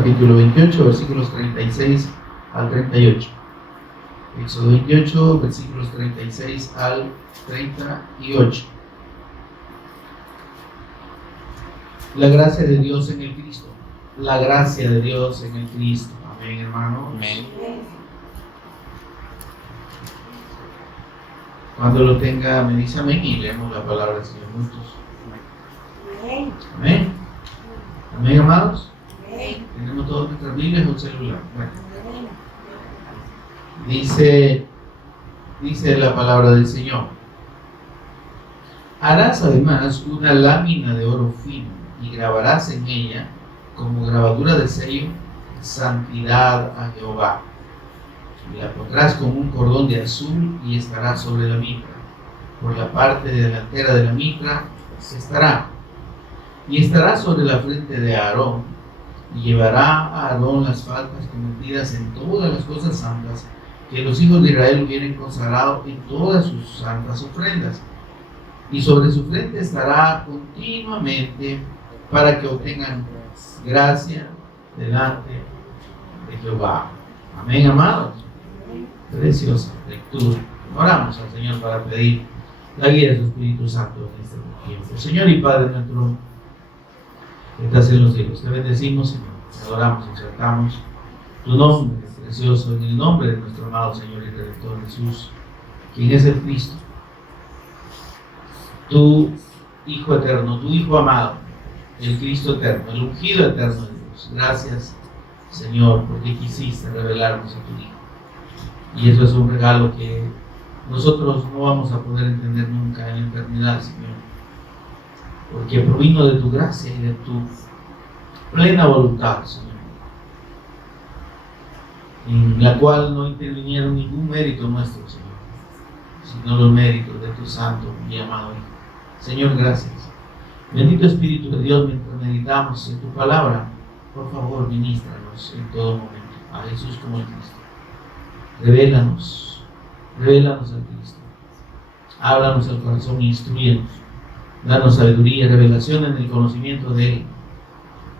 capítulo 28, versículos 36 al 38. Éxodo 28, versículos 36 al 38. La gracia de Dios en el Cristo. La gracia de Dios en el Cristo. Amén, hermano. Amén. Cuando lo tenga, me dice amén y leemos la palabra del Señor juntos. Amén. Amén. Amén, amados. Amén. Tenemos todas nuestras Biblias o celular. Bueno, Amén. dice la palabra del Señor. Harás además una lámina de oro fino y grabarás en ella como grabadura de sello santidad a Jehová. Y la pondrás con un cordón de azul y estará sobre la mitra. Por la parte delantera de la mitra estará. Y estará sobre la frente de Aarón. Y llevará a Aarón las faltas cometidas en todas las cosas santas que los hijos de Israel hubieran consagrado en todas sus santas ofrendas. Y sobre su frente estará continuamente para que obtengan gracia delante de Jehová. Amén, amados. Preciosa lectura. Oramos al Señor para pedir la guía de su Espíritu Santo en este tiempo. Señor y Padre nuestro que estás en los cielos, te bendecimos, Señor. Te adoramos, exaltamos tu nombre precioso en el nombre de nuestro amado Señor y Redentor Jesús, quien es el Cristo, tu Hijo eterno, tu Hijo amado, el Cristo eterno, el ungido eterno de Dios. Gracias, Señor, porque quisiste revelarnos a tu Hijo. Y eso es un regalo que nosotros no vamos a poder entender nunca en la eternidad, Señor, porque provino de tu gracia y de tu plena voluntad, Señor, en la cual no intervinieron ningún mérito nuestro, Señor, sino los méritos de tu santo y amado Hijo. Señor, gracias. Bendito Espíritu de Dios, mientras meditamos en tu palabra, por favor, ministranos en todo momento a Jesús como el Cristo. Revélanos al Cristo. Háblanos al corazón, instruyenos. Danos sabiduría y revelación en el conocimiento de Él.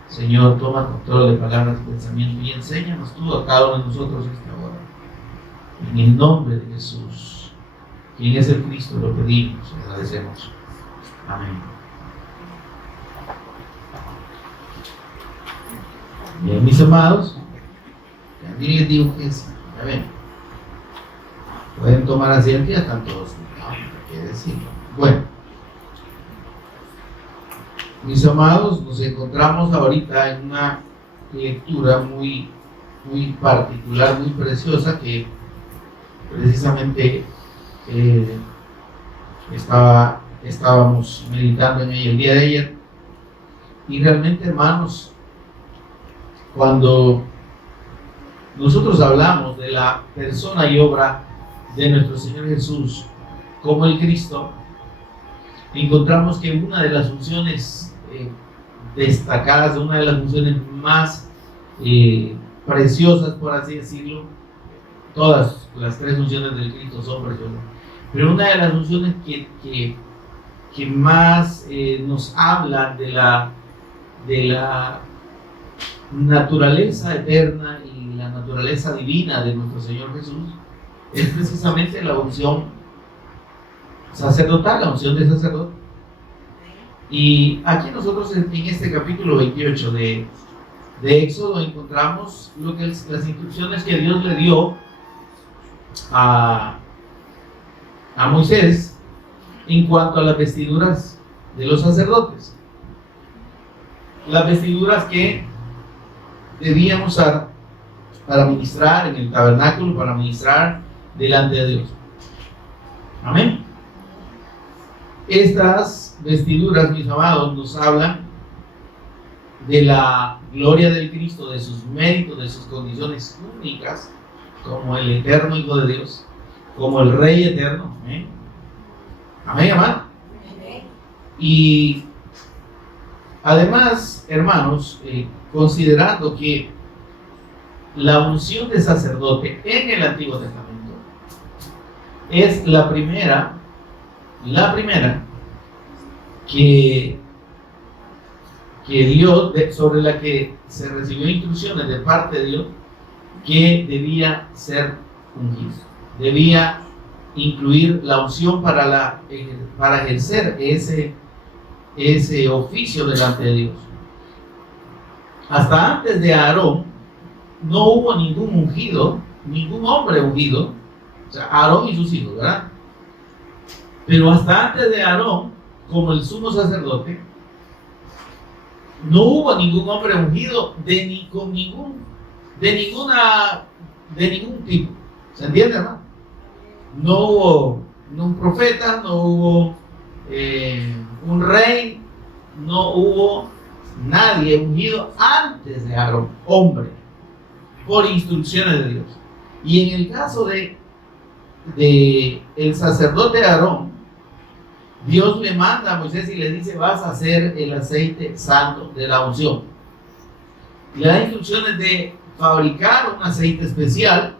Señor, toma control de palabras y pensamientos y enséñanos tú a cada uno de nosotros esta hora. En el nombre de Jesús, quien es el Cristo, lo pedimos y agradecemos. Amén. Bien, mis amados, también les digo que sí, ya ven, pueden tomar asiento y ya están todos, ¿qué decir? Bueno, mis amados, nos encontramos ahorita en una lectura muy particular, muy preciosa, que precisamente estábamos meditando en ella el día de ayer. Y realmente, hermanos, cuando nosotros hablamos de la persona y obra de nuestro Señor Jesús como el Cristo, encontramos que una de las funciones destacadas, una de las funciones más preciosas, por así decirlo, todas las tres funciones del Cristo son preciosas, pero una de las funciones que más nos habla de la naturaleza eterna y la naturaleza divina de nuestro Señor Jesús es precisamente la unción sacerdotal, la unción de sacerdote. Y aquí nosotros en este capítulo 28 de Éxodo encontramos las instrucciones que Dios le dio a Moisés en cuanto a las vestiduras de los sacerdotes. Las vestiduras que debían usar para ministrar en el tabernáculo, para ministrar delante de Dios. Amén. Estas vestiduras, mis amados, nos hablan de la gloria del Cristo, de sus méritos, de sus condiciones únicas, como el eterno Hijo de Dios, como el Rey eterno. Amén. Amén, amado. Y además, hermanos, considerando que la unción de sacerdote en el Antiguo Testamento es la primera que que Dios, sobre la que se recibió instrucciones de parte de Dios, que debía ser ungido. Debía incluir la unción para ejercer ese oficio delante de Dios. Hasta antes de Aarón no hubo ningún ungido, ningún hombre ungido, o sea, Aarón y sus hijos, ¿verdad? Pero hasta antes de Aarón, como el sumo sacerdote, no hubo ningún hombre ungido de ningún tipo. ¿Se entiende, hermano? No hubo un profeta, no hubo un rey, no hubo nadie ungido antes de Aarón, hombre, por instrucciones de Dios. Y en el caso de el sacerdote Aarón, Dios le manda a Moisés y le dice: vas a hacer el aceite santo de la unción. Y le da instrucciones de fabricar un aceite especial,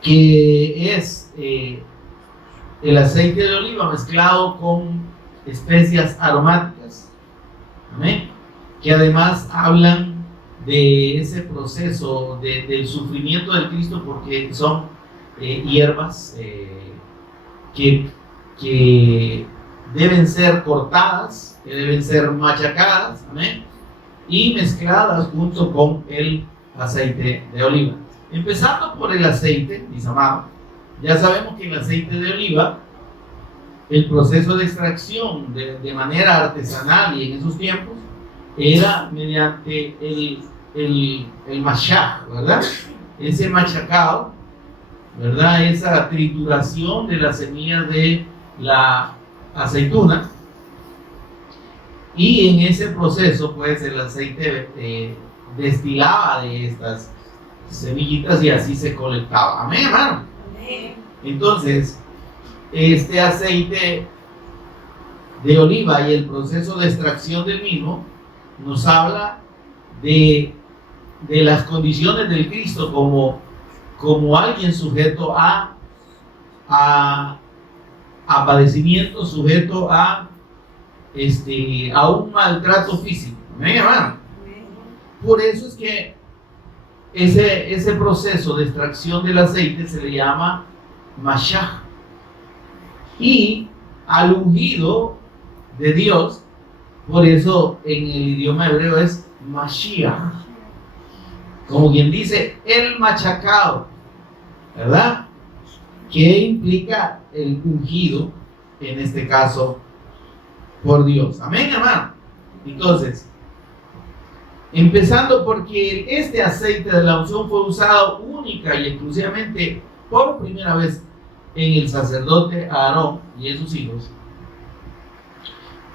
que es el aceite de oliva mezclado con especias aromáticas. Amén. Que además hablan de ese proceso del sufrimiento del Cristo, porque son hierbas que deben ser cortadas, que deben ser machacadas, amén, y mezcladas junto con el aceite de oliva. Empezando por el aceite, mis amados, ya sabemos que el aceite de oliva, el proceso de extracción de manera artesanal y en esos tiempos, era mediante el mashaj, ¿verdad? Ese machacado, ¿verdad? Esa trituración de las semillas de la aceituna, y en ese proceso pues el aceite destilaba de estas semillitas y así se colectaba. Amén, hermano. Amén. Entonces este aceite de oliva y el proceso de extracción del mismo nos habla de las condiciones del Cristo como alguien sujeto a padecimiento, sujeto a un maltrato físico. Amén, hermano. Por eso es que ese proceso de extracción del aceite se le llama mashaj. Y al ungido de Dios, por eso en el idioma hebreo es Mashiach, como quien dice el machacado, ¿verdad? Que implica el ungido, en este caso por Dios. Amén, hermano. Entonces, empezando porque este aceite de la unción fue usado única y exclusivamente por primera vez en el sacerdote Aarón y en sus hijos,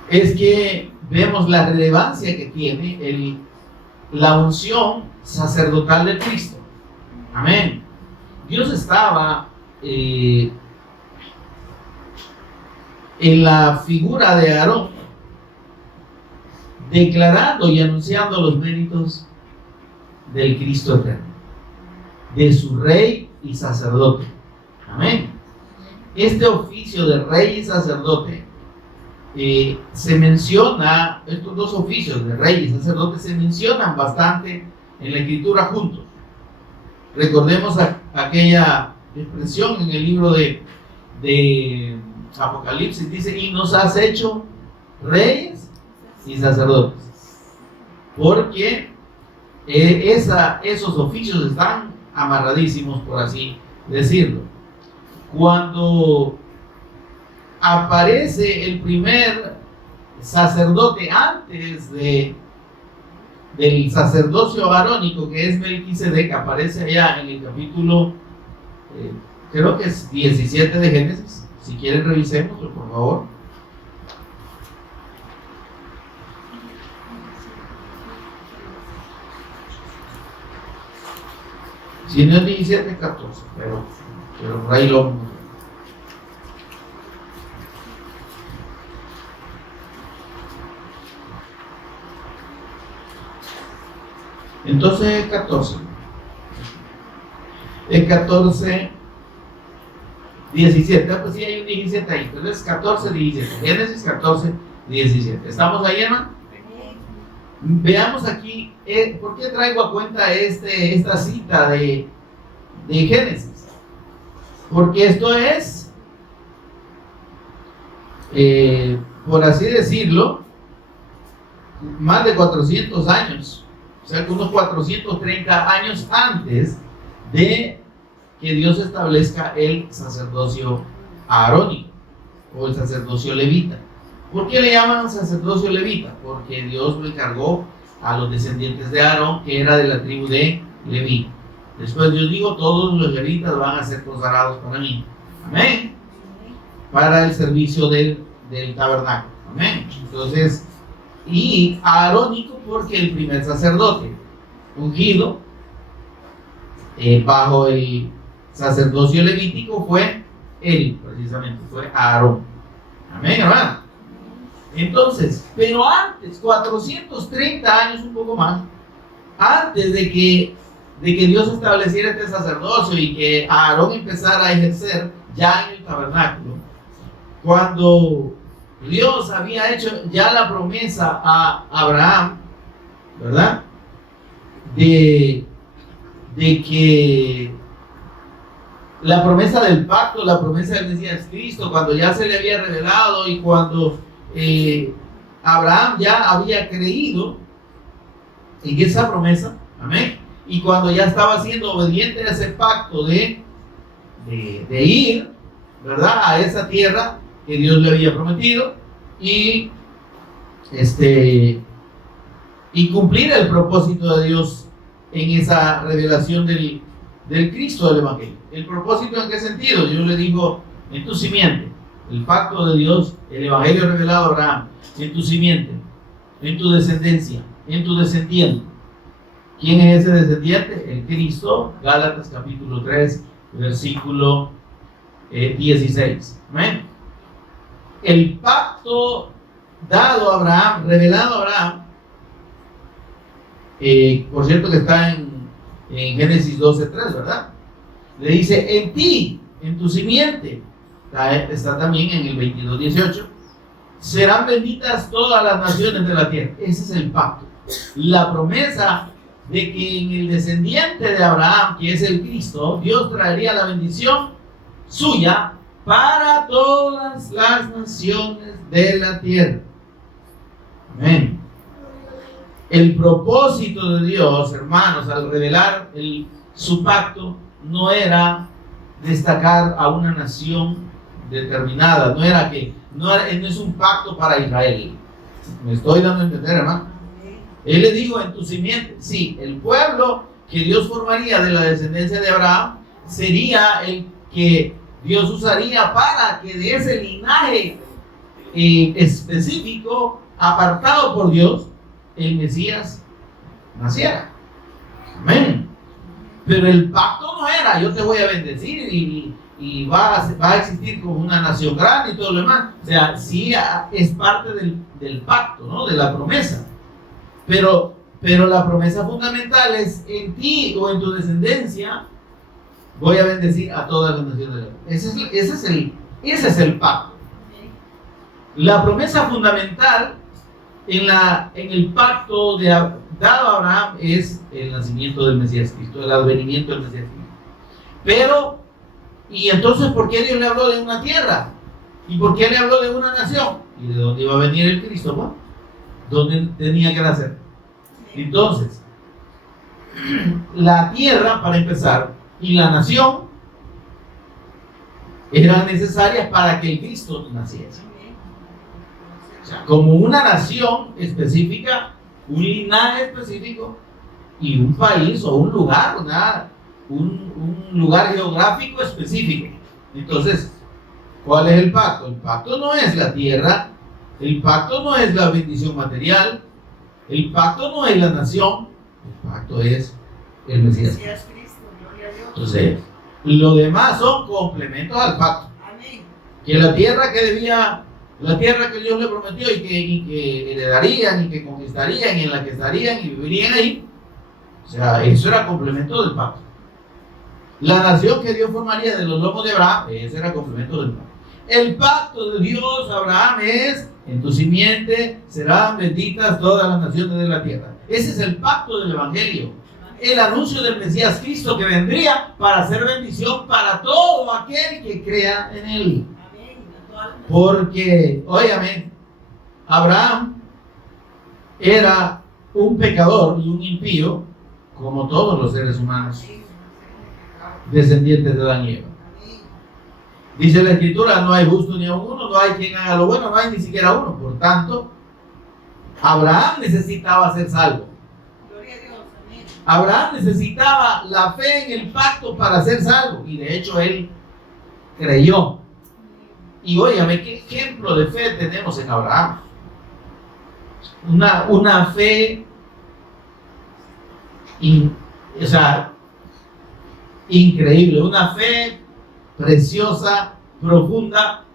es que vemos la relevancia que tiene la unción sacerdotal de Cristo. Amén. Dios estaba en la figura de Aarón, declarando y anunciando los méritos del Cristo eterno, de su rey y sacerdote. Amén. Este oficio de rey y sacerdote se menciona, estos dos oficios de rey y sacerdote se mencionan bastante en la Escritura juntos. Recordemos aquella expresión en el libro de Apocalipsis, dice: y nos has hecho reyes y sacerdotes, porque esos oficios están amarradísimos, por así decirlo. Cuando aparece el primer sacerdote antes del sacerdocio arónico, que es Melquisedec, aparece allá en el capítulo creo que es 17 de Génesis. Si quieren revisémoslo, por favor. Si no es 17, es 14, pero por ahí lo... Entonces es 14. Es 14, 17. Pues sí, hay un 17 ahí. Entonces 14, 17. Génesis 14, 17. ¿Estamos ahí, hermano? Veamos aquí, ¿por qué traigo a cuenta esta cita de Génesis? Porque esto es, por así decirlo, más de 400 años, o sea, unos 430 años antes de que Dios establezca el sacerdocio arónico o el sacerdocio levita. ¿Por qué le llaman sacerdocio levita? Porque Dios lo encargó a los descendientes de Aarón, que era de la tribu de Leví. Después Dios dijo, todos los levitas van a ser consagrados para mí. Amén. Para el servicio del tabernáculo. Amén. Entonces, y arónico porque el primer sacerdote ungido bajo el sacerdocio levítico fue él, precisamente, fue Aarón. Amén, hermano. Entonces, pero antes, 430 años, un poco más, antes de que Dios estableciera este sacerdocio y que Aarón empezara a ejercer ya en el tabernáculo, cuando Dios había hecho ya la promesa a Abraham, ¿verdad? De que la promesa del pacto, la promesa del Mesías Cristo, cuando ya se le había revelado y cuando Abraham ya había creído en esa promesa, amén, y cuando ya estaba siendo obediente a ese pacto de ir, ¿verdad?, a esa tierra que Dios le había prometido y cumplir el propósito de Dios en esa revelación del Cristo del Evangelio. ¿El propósito en qué sentido? Dios le dijo, en tu simiente, el pacto de Dios, el Evangelio revelado a Abraham, en tu simiente, en tu descendencia, en tu descendiente. ¿Quién es ese descendiente? El Cristo. Gálatas capítulo 3, versículo 16. ¿Amén? El pacto dado a Abraham, revelado a Abraham, por cierto que está en Génesis 12:3, ¿verdad? Le dice, en ti, en tu simiente, está también en el 22:18, serán benditas todas las naciones de la tierra. Ese es el pacto. La promesa de que en el descendiente de Abraham, que es el Cristo, Dios traería la bendición suya para todas las naciones de la tierra. Amén. El propósito de Dios, hermanos, al revelar su pacto, no era destacar a una nación determinada, no es un pacto para Israel. Me estoy dando a entender, hermano. Él le dijo, en tu simiente, sí, el pueblo que Dios formaría de la descendencia de Abraham sería el que Dios usaría para que de ese linaje específico, apartado por Dios, el Mesías naciera. Amén. Pero el pacto no era, yo te voy a bendecir y va a existir como una nación grande y todo lo demás. O sea, sí es parte del pacto, ¿no?, de la promesa. Pero la promesa fundamental es, en ti o en tu descendencia voy a bendecir a todas las naciones de la tierra. Ese es el pacto. La promesa fundamental en el pacto dado a Abraham es el nacimiento del Mesías Cristo, el advenimiento del Mesías Cristo. Pero, ¿y entonces por qué Dios le habló de una tierra? ¿Y por qué le habló de una nación? ¿Y de dónde iba a venir el Cristo? Bueno, ¿dónde tenía que nacer? Entonces, la tierra, para empezar, y la nación eran necesarias para que el Cristo naciese. O sea, como una nación específica, un linaje específico y un país o un lugar, un lugar geográfico específico. Entonces, ¿cuál es el pacto? El pacto no es la tierra, el pacto no es la bendición material, el pacto no es la nación, el pacto es el Mesías. Entonces, lo demás son complementos al pacto. Que la tierra que Dios le prometió y que heredarían y que conquistarían y en la que estarían y vivirían ahí, o sea, eso era complemento del pacto. La nación que Dios formaría de los lomos de Abraham, ese era complemento del pacto. El pacto de Dios a Abraham es en tu simiente serán benditas todas las naciones de la tierra. Ese es el pacto del Evangelio. El anuncio del Mesías Cristo que vendría para hacer bendición para todo aquel que crea en Él. Porque, óyame, Abraham era un pecador y un impío, como todos los seres humanos, descendientes de Adán y Eva. Dice la Escritura, no hay justo ni aun uno, no hay quien haga lo bueno, no hay ni siquiera uno. Por tanto, Abraham necesitaba ser salvo. Abraham necesitaba la fe en el pacto para ser salvo, y de hecho él creyó. Y óyame, qué ejemplo de fe tenemos en Abraham. Una fe increíble, una fe preciosa, profunda.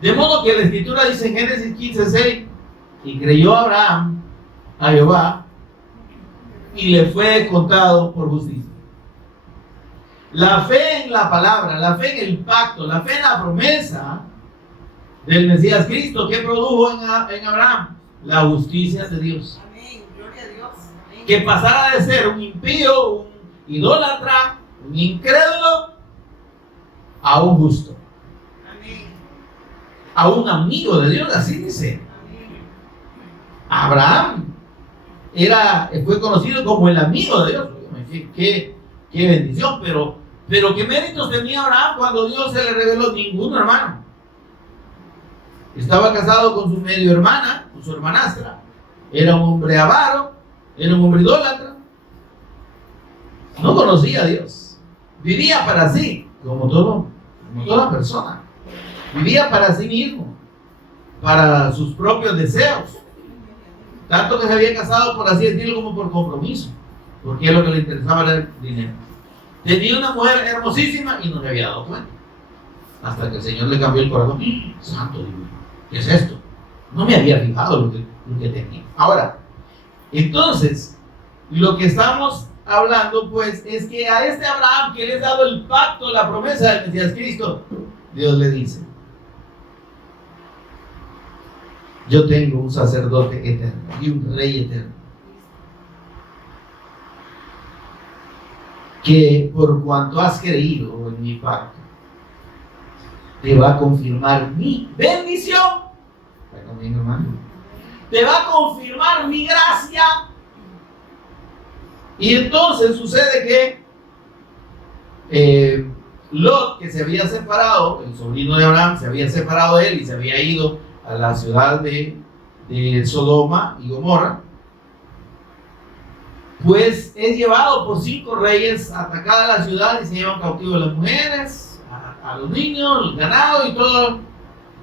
De modo que la Escritura dice en Génesis 15:6, y creyó Abraham a Jehová y le fue contado por justicia. La fe en la palabra, la fe en el pacto, la fe en la promesa del Mesías Cristo, que produjo en Abraham la justicia de Dios. Amén. Gloria a Dios. Amén. Que pasara de ser un impío, un idólatra, un incrédulo, a un justo. Amén. A un amigo de Dios, así dice. Amén. Abraham fue conocido como el amigo de Dios. Qué bendición, pero ¿qué méritos tenía Abraham cuando Dios se le reveló? Ninguno, hermano. Estaba casado con su medio hermana, con su hermanastra. Era un hombre avaro, era un hombre idólatra. No conocía a Dios. Vivía para sí, como toda persona. Vivía para sí mismo, para sus propios deseos. Tanto que se había casado, por así decirlo, como por compromiso, porque lo que le interesaba era el dinero. Tenía una mujer hermosísima y no se había dado cuenta, hasta que el Señor le cambió el corazón. Santo Dios, ¿qué es esto? No me había fijado lo que tenía. Ahora, entonces, lo que estamos hablando, pues, es que a este Abraham, que le ha dado el pacto, la promesa del Mesías Cristo, Dios le dice: yo tengo un sacerdote eterno y un rey eterno, que por cuanto has creído en mi pacto, te va a confirmar mi bendición. ¿Está conmigo, hermano? Te va a confirmar mi gracia. Y entonces sucede que Lot, que se había separado, el sobrino de Abraham, se había separado de él y se había ido a la ciudad de Sodoma y Gomorra, pues es llevado por 5 reyes, atacada la ciudad, y se llevan cautivos las mujeres, a los niños, el ganado y todo,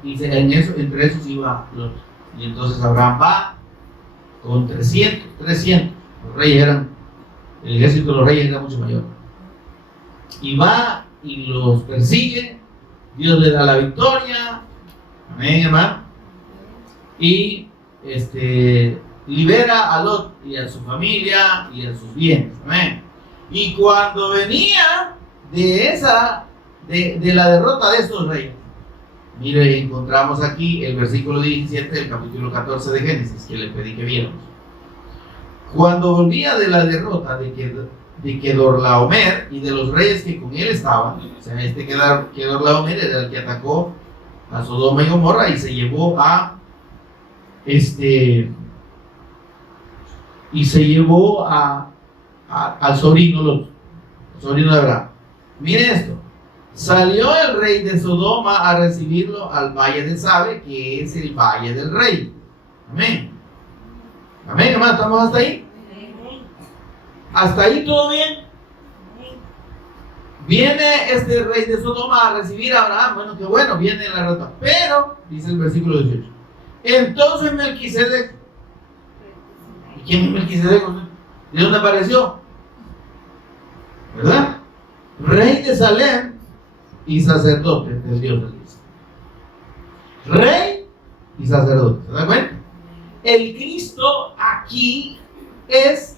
y entre esos iba Lot. Y entonces Abraham va con 300, los reyes el ejército de los reyes era mucho mayor, y va y los persigue. Dios le da la victoria, amén, hermano, y libera a Lot y a su familia y a sus bienes, amén. Y cuando venía de la derrota de estos reyes, mire, encontramos aquí el versículo 17 del capítulo 14 de Génesis, que le pedí que viéramos. Cuando volvía de la derrota de Kedorlaomer y de los reyes que con él estaban, o sea, Kedorlaomer era el que atacó a Sodoma y Gomorra y se llevó al sobrino Lot, el sobrino de Abraham. Mire esto: salió el rey de Sodoma a recibirlo al valle de Sabe, que es el valle del rey. Amén. Amén, hermano, ¿estamos hasta ahí? ¿Hasta ahí todo bien? Viene este rey de Sodoma a recibir a Abraham. Bueno, qué bueno, viene la rata. Pero, dice el versículo 18, entonces Melquisedec. ¿Y quién es Melquisedec? ¿De dónde apareció? ¿Verdad? Rey de Salem y sacerdote del Dios del Cristo. Rey y sacerdote, ¿se da cuenta? El Cristo aquí es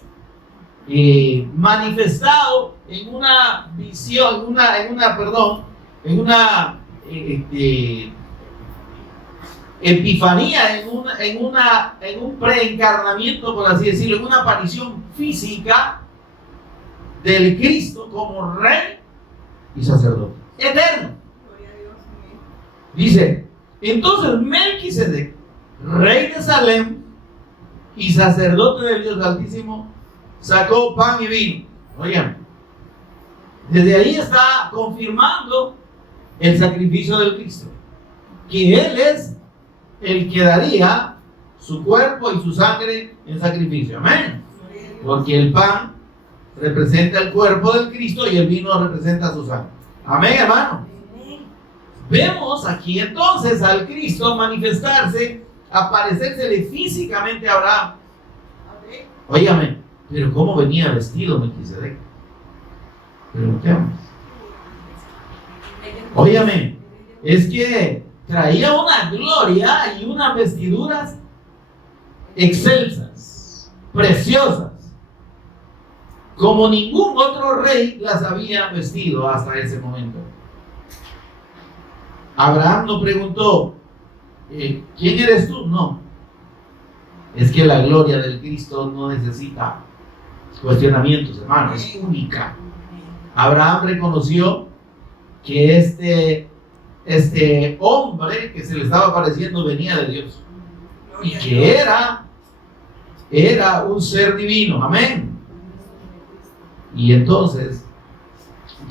manifestado en una visión, epifanía, en un preencarnamiento, por así decirlo, en una aparición física del Cristo como rey y sacerdote eterno. Gloria a Dios. Amén. Dice, entonces Melquisedec, rey de Salem y sacerdote del Dios Altísimo, sacó pan y vino. Oigan, desde ahí está confirmando el sacrificio del Cristo, que Él es el que daría su cuerpo y su sangre en sacrificio. Amén. Gloria a Dios. Porque el pan representa el cuerpo del Cristo y el vino representa su sangre. Amén, hermano. Amén. Vemos aquí entonces al Cristo manifestarse, aparecérsele físicamente a Abraham. Amén. Óigame, pero ¿cómo venía vestido Melquisedec? Preguntemos. Óigame, es que traía una gloria y unas vestiduras excelsas, preciosas, como ningún otro rey las había vestido hasta ese momento. Abraham no preguntó, ¿quién eres tú? No. Es que la gloria del Cristo no necesita cuestionamientos, hermano, es única. Abraham reconoció que este hombre que se le estaba apareciendo venía de Dios y Gloria a que Dios. era un ser divino. Amén. Y entonces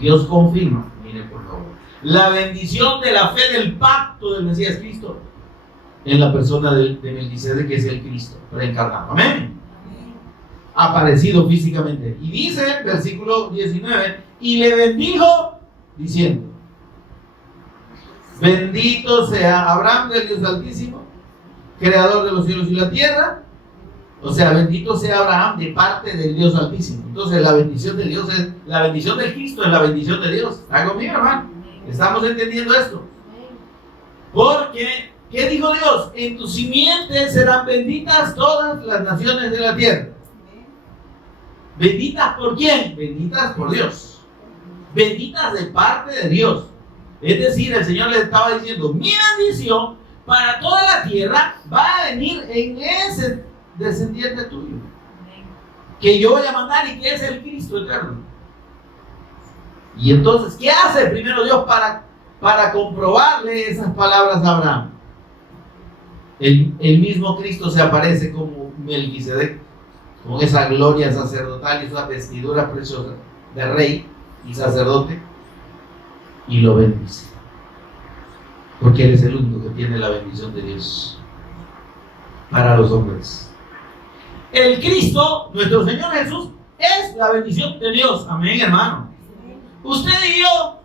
Dios confirma, mire por favor, la bendición de la fe del pacto del Mesías Cristo en la persona de Melquisedec, que es el Cristo reencarnado. Amén. Amén. Aparecido físicamente. Y dice, versículo 19, y le bendijo diciendo, bendito sea Abraham del Dios Altísimo, creador de los cielos y la tierra. O sea, bendito sea Abraham de parte del Dios Altísimo. Entonces la bendición de Dios es, la bendición del Cristo es la bendición de Dios. ¿Está conmigo, hermano? ¿Estamos entendiendo esto? Porque, ¿qué dijo Dios? En tus simientes serán benditas todas las naciones de la tierra. ¿Benditas por quién? Benditas por Dios. Benditas de parte de Dios. Es decir, el Señor le estaba diciendo, mi bendición para toda la tierra va a venir en ese descendiente tuyo, que yo voy a mandar y que es el Cristo eterno. Y entonces, ¿qué hace primero Dios para comprobarle esas palabras a Abraham? El mismo Cristo se aparece como Melquisedec, con esa gloria sacerdotal y esa vestidura preciosa de rey y sacerdote, y lo bendice, porque Él es el único que tiene la bendición de Dios para los hombres. El Cristo, nuestro Señor Jesús, es la bendición de Dios. Amén, hermano. Usted y yo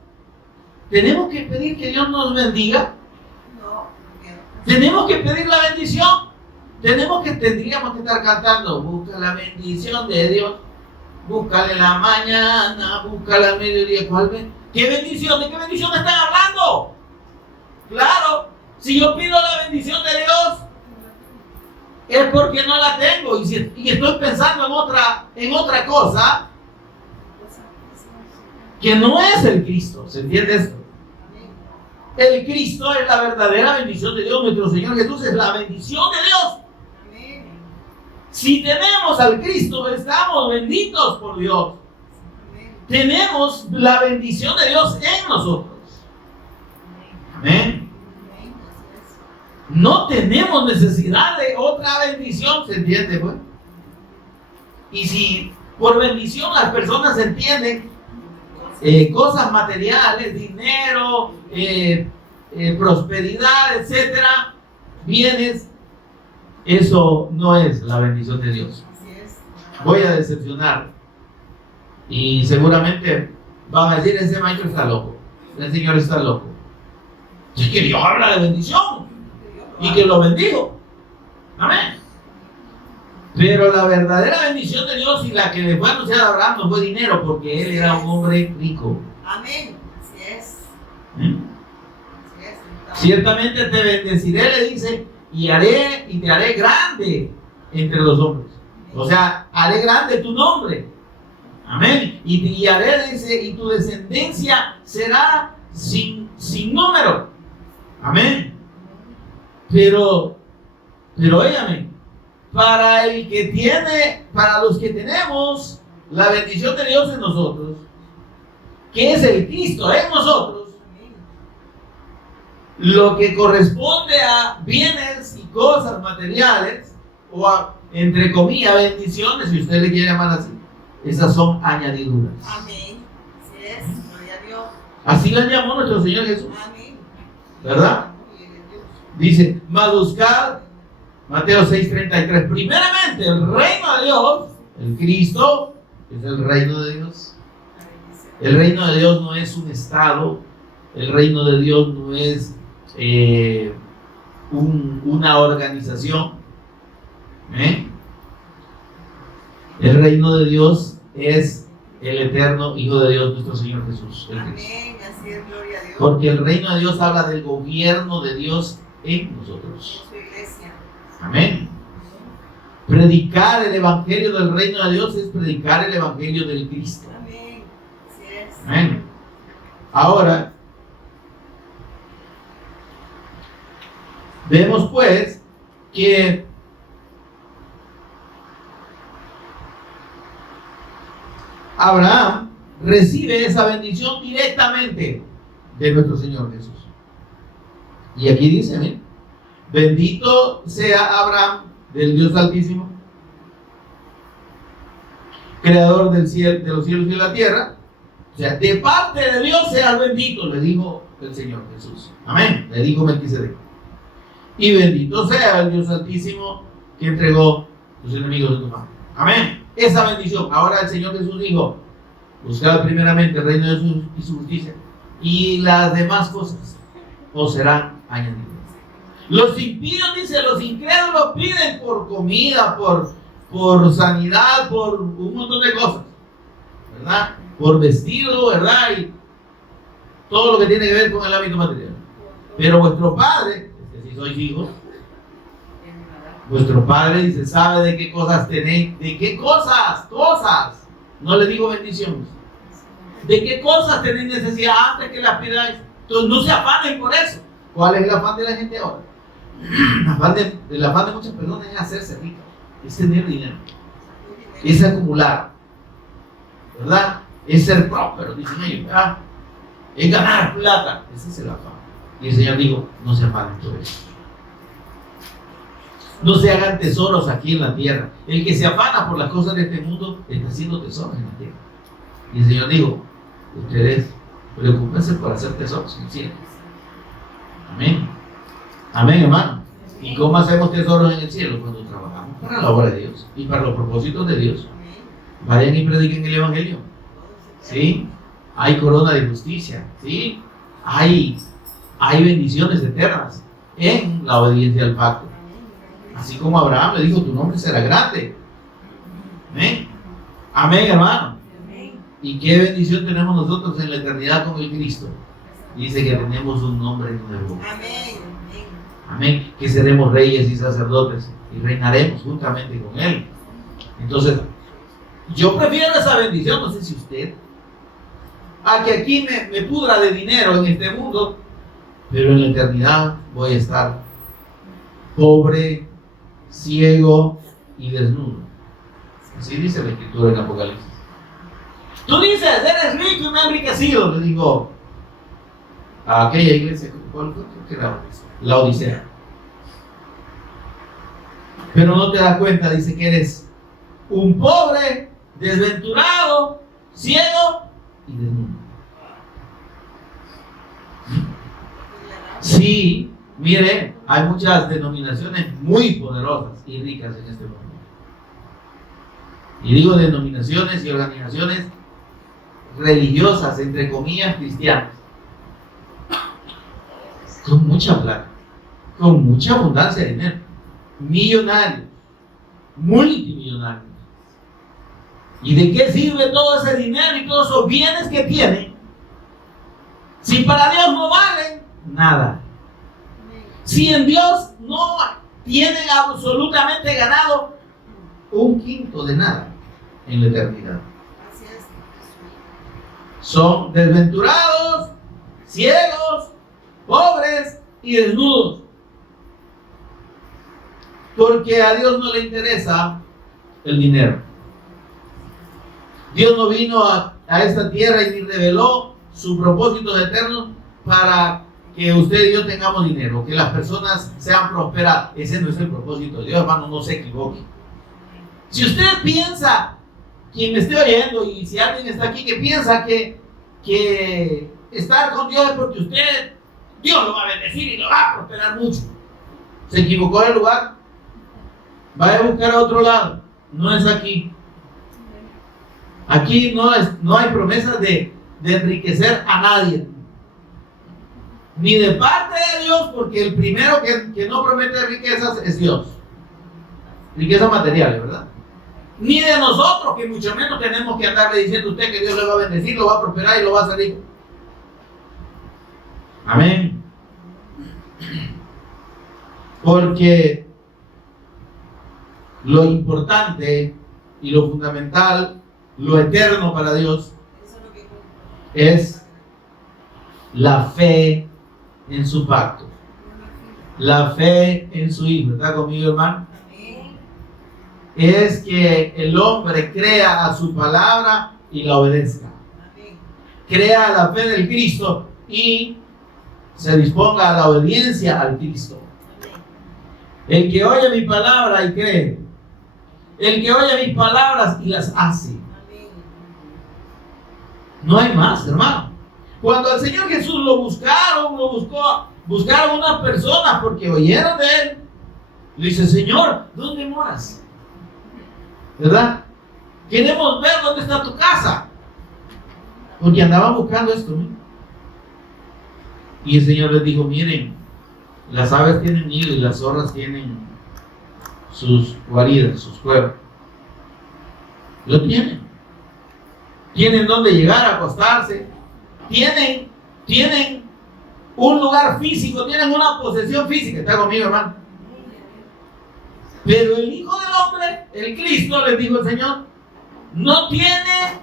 tenemos que pedir que Dios nos bendiga. No. Tenemos que pedir la bendición. Tendríamos que estar cantando, busca la bendición de Dios, búscala en la mañana, búscala al mediodía. ¿Cuál bendición? ¿Qué bendición? ¿De qué bendición están hablando? Claro, si yo pido la bendición de Dios, es porque no la tengo, y estoy pensando en otra cosa que no es el Cristo. ¿Se entiende esto? El Cristo es la verdadera bendición de Dios. Nuestro Señor Jesús es la bendición de Dios. Si tenemos al Cristo, estamos benditos por Dios. Tenemos la bendición de Dios en nosotros. Amén. No tenemos necesidad de otra bendición, ¿se entiende, pues? Y si por bendición las personas entienden cosas materiales, dinero, prosperidad, etcétera, bienes, eso no es la bendición de Dios. Voy a decepcionar y seguramente van a decir, ese maestro está loco, el Señor está loco. Es que Dios habla de bendición y que lo bendijo. Amén. Pero la verdadera bendición de Dios y la que le fue anunciada a Abraham no fue dinero, porque él era un hombre rico. Amén. Así es. Así es. Ciertamente te bendeciré, le dice, y te haré grande entre los hombres. O sea, haré grande tu nombre. Amén. Y haré, dice, y tu descendencia será sin número. Amén. Pero óigame, para los que tenemos la bendición de Dios en nosotros, que es el Cristo en nosotros, lo que corresponde a bienes y cosas materiales, o a, entre comillas, bendiciones, si usted le quiere llamar así, esas son añadiduras. Amén. Así es. Gloria a Dios. Así las llamó nuestro Señor Jesús. Amén. ¿Verdad? Dice, mas buscad, Mateo 6:33, primeramente el reino de Dios, el Cristo, que es el reino de Dios. El reino de Dios no es un estado, el reino de Dios no es una organización. El reino de Dios es el eterno Hijo de Dios, nuestro Señor Jesús, el Cristo. Amén. Así es, gloria a Dios. Porque el reino de Dios habla del gobierno de Dios en nosotros. En su iglesia. Amén. Predicar el evangelio del reino de Dios es predicar el evangelio del Cristo. Amén. Así es. Amén. Ahora, vemos pues que Abraham recibe esa bendición directamente de nuestro Señor Jesús. Y aquí dice, ¿ven? Bendito sea Abraham del Dios Altísimo, creador del cielo, de los cielos y de la tierra. O sea, de parte de Dios seas bendito, le dijo el Señor Jesús. Amén, le dijo Melquisedec. Y bendito sea el Dios Altísimo que entregó tus enemigos de tu mano. Amén. Esa bendición. Ahora el Señor Jesús dijo, buscad primeramente el reino de Dios y su justicia, y las demás cosas os serán añadidas. Los impíos, dice, los incrédulos piden por comida, por sanidad, por un montón de cosas, ¿verdad? Por vestido, ¿verdad? Y todo lo que tiene que ver con el ámbito material. Pero vuestro Padre, si sois hijos, vuestro Padre dice, sabe de qué cosas tenéis, de qué cosas, no le digo bendiciones, de qué cosas tenéis necesidad antes que las pidáis. Entonces no se afanen por eso. ¿Cuál es el afán de la gente ahora? El afán de muchas personas es hacerse ricos, es tener dinero, es acumular, ¿verdad? Es ser próspero, dicen ellos, ¿verdad? Es ganar plata. Ese es el afán. Y el Señor dijo, no se afanen por eso. No se hagan tesoros aquí en la tierra. El que se afana por las cosas de este mundo está haciendo tesoros en la tierra. Y el Señor dijo, ustedes preocúpense por hacer tesoros en el cielo. Amén. Amén, hermano. ¿Y cómo hacemos tesoros en el cielo? Cuando trabajamos para la obra de Dios y para los propósitos de Dios. Vayan y prediquen el evangelio. ¿Sí? Hay corona de justicia. ¿Sí? Hay bendiciones eternas en la obediencia al pacto. Así como Abraham le dijo, tu nombre será grande. Amén. Amén, hermano. ¿Y qué bendición tenemos nosotros en la eternidad con el Cristo? Dice que tenemos un nombre nuevo. Amén. Amén. Que seremos reyes y sacerdotes y reinaremos juntamente con Él. Entonces, yo prefiero esa bendición, no sé si usted, a que aquí me pudra de dinero en este mundo, pero en la eternidad voy a estar pobre, ciego y desnudo. Así dice la Escritura en Apocalipsis. Tú dices, eres rico y me has enriquecido, le digo a aquella iglesia, ¿cuál fue? ¿Qué era? La Odisea. Pero no te das cuenta, dice que eres un pobre, desventurado, ciego y desnudo. Sí, mire, hay muchas denominaciones muy poderosas y ricas en este mundo. Y digo denominaciones y organizaciones religiosas, entre comillas, cristianas, con mucha plata, con mucha abundancia de dinero, millonarios, multimillonarios. ¿Y de qué sirve todo ese dinero y todos esos bienes que tienen si para Dios no valen nada? Si en Dios no tienen absolutamente ganado un quinto de nada en la eternidad. Son desventurados, ciegos, pobres y desnudos. Porque a Dios no le interesa el dinero. Dios no vino a esta tierra y ni reveló sus propósitos eternos para que usted y yo tengamos dinero, que las personas sean prosperadas. Ese no es el propósito de Dios, hermano, no se equivoque. Si usted piensa, quien me esté oyendo, y si alguien está aquí que piensa que estar con Dios es porque Dios lo va a bendecir y lo va a prosperar mucho, se equivocó de lugar. Vaya a buscar a otro lado, no es aquí. Aquí no hay promesas de enriquecer a nadie, ni de parte de Dios, porque el primero que no promete riquezas es Dios, riquezas materiales, ¿verdad? Ni de nosotros, que mucho menos tenemos que andarle diciendo a usted que Dios le va a bendecir, lo va a prosperar y lo va a hacer rico. Amén. Porque lo importante y lo fundamental, lo eterno para Dios, es la fe en su pacto, la fe en su Hijo. ¿Está conmigo, hermano? Es que el hombre crea a su palabra y la obedezca. Crea la fe del Cristo y se disponga a la obediencia al Cristo. El que oye mi palabra y cree, el que oye mis palabras y las hace. No hay más, hermano. Cuando al Señor Jesús lo buscaron unas personas porque oyeron de Él. Le dice: Señor, ¿dónde moras? ¿Verdad? Queremos ver dónde está tu casa. Porque andaban buscando esto, ¿no? Y el Señor les dijo: miren, las aves tienen nido y las zorras tienen sus guaridas, sus cuevas. Lo tienen. Tienen donde llegar a acostarse. Tienen un lugar físico, tienen una posesión física. ¿Está conmigo, hermano? Pero el Hijo del Hombre, el Cristo, les dijo el Señor, no tiene,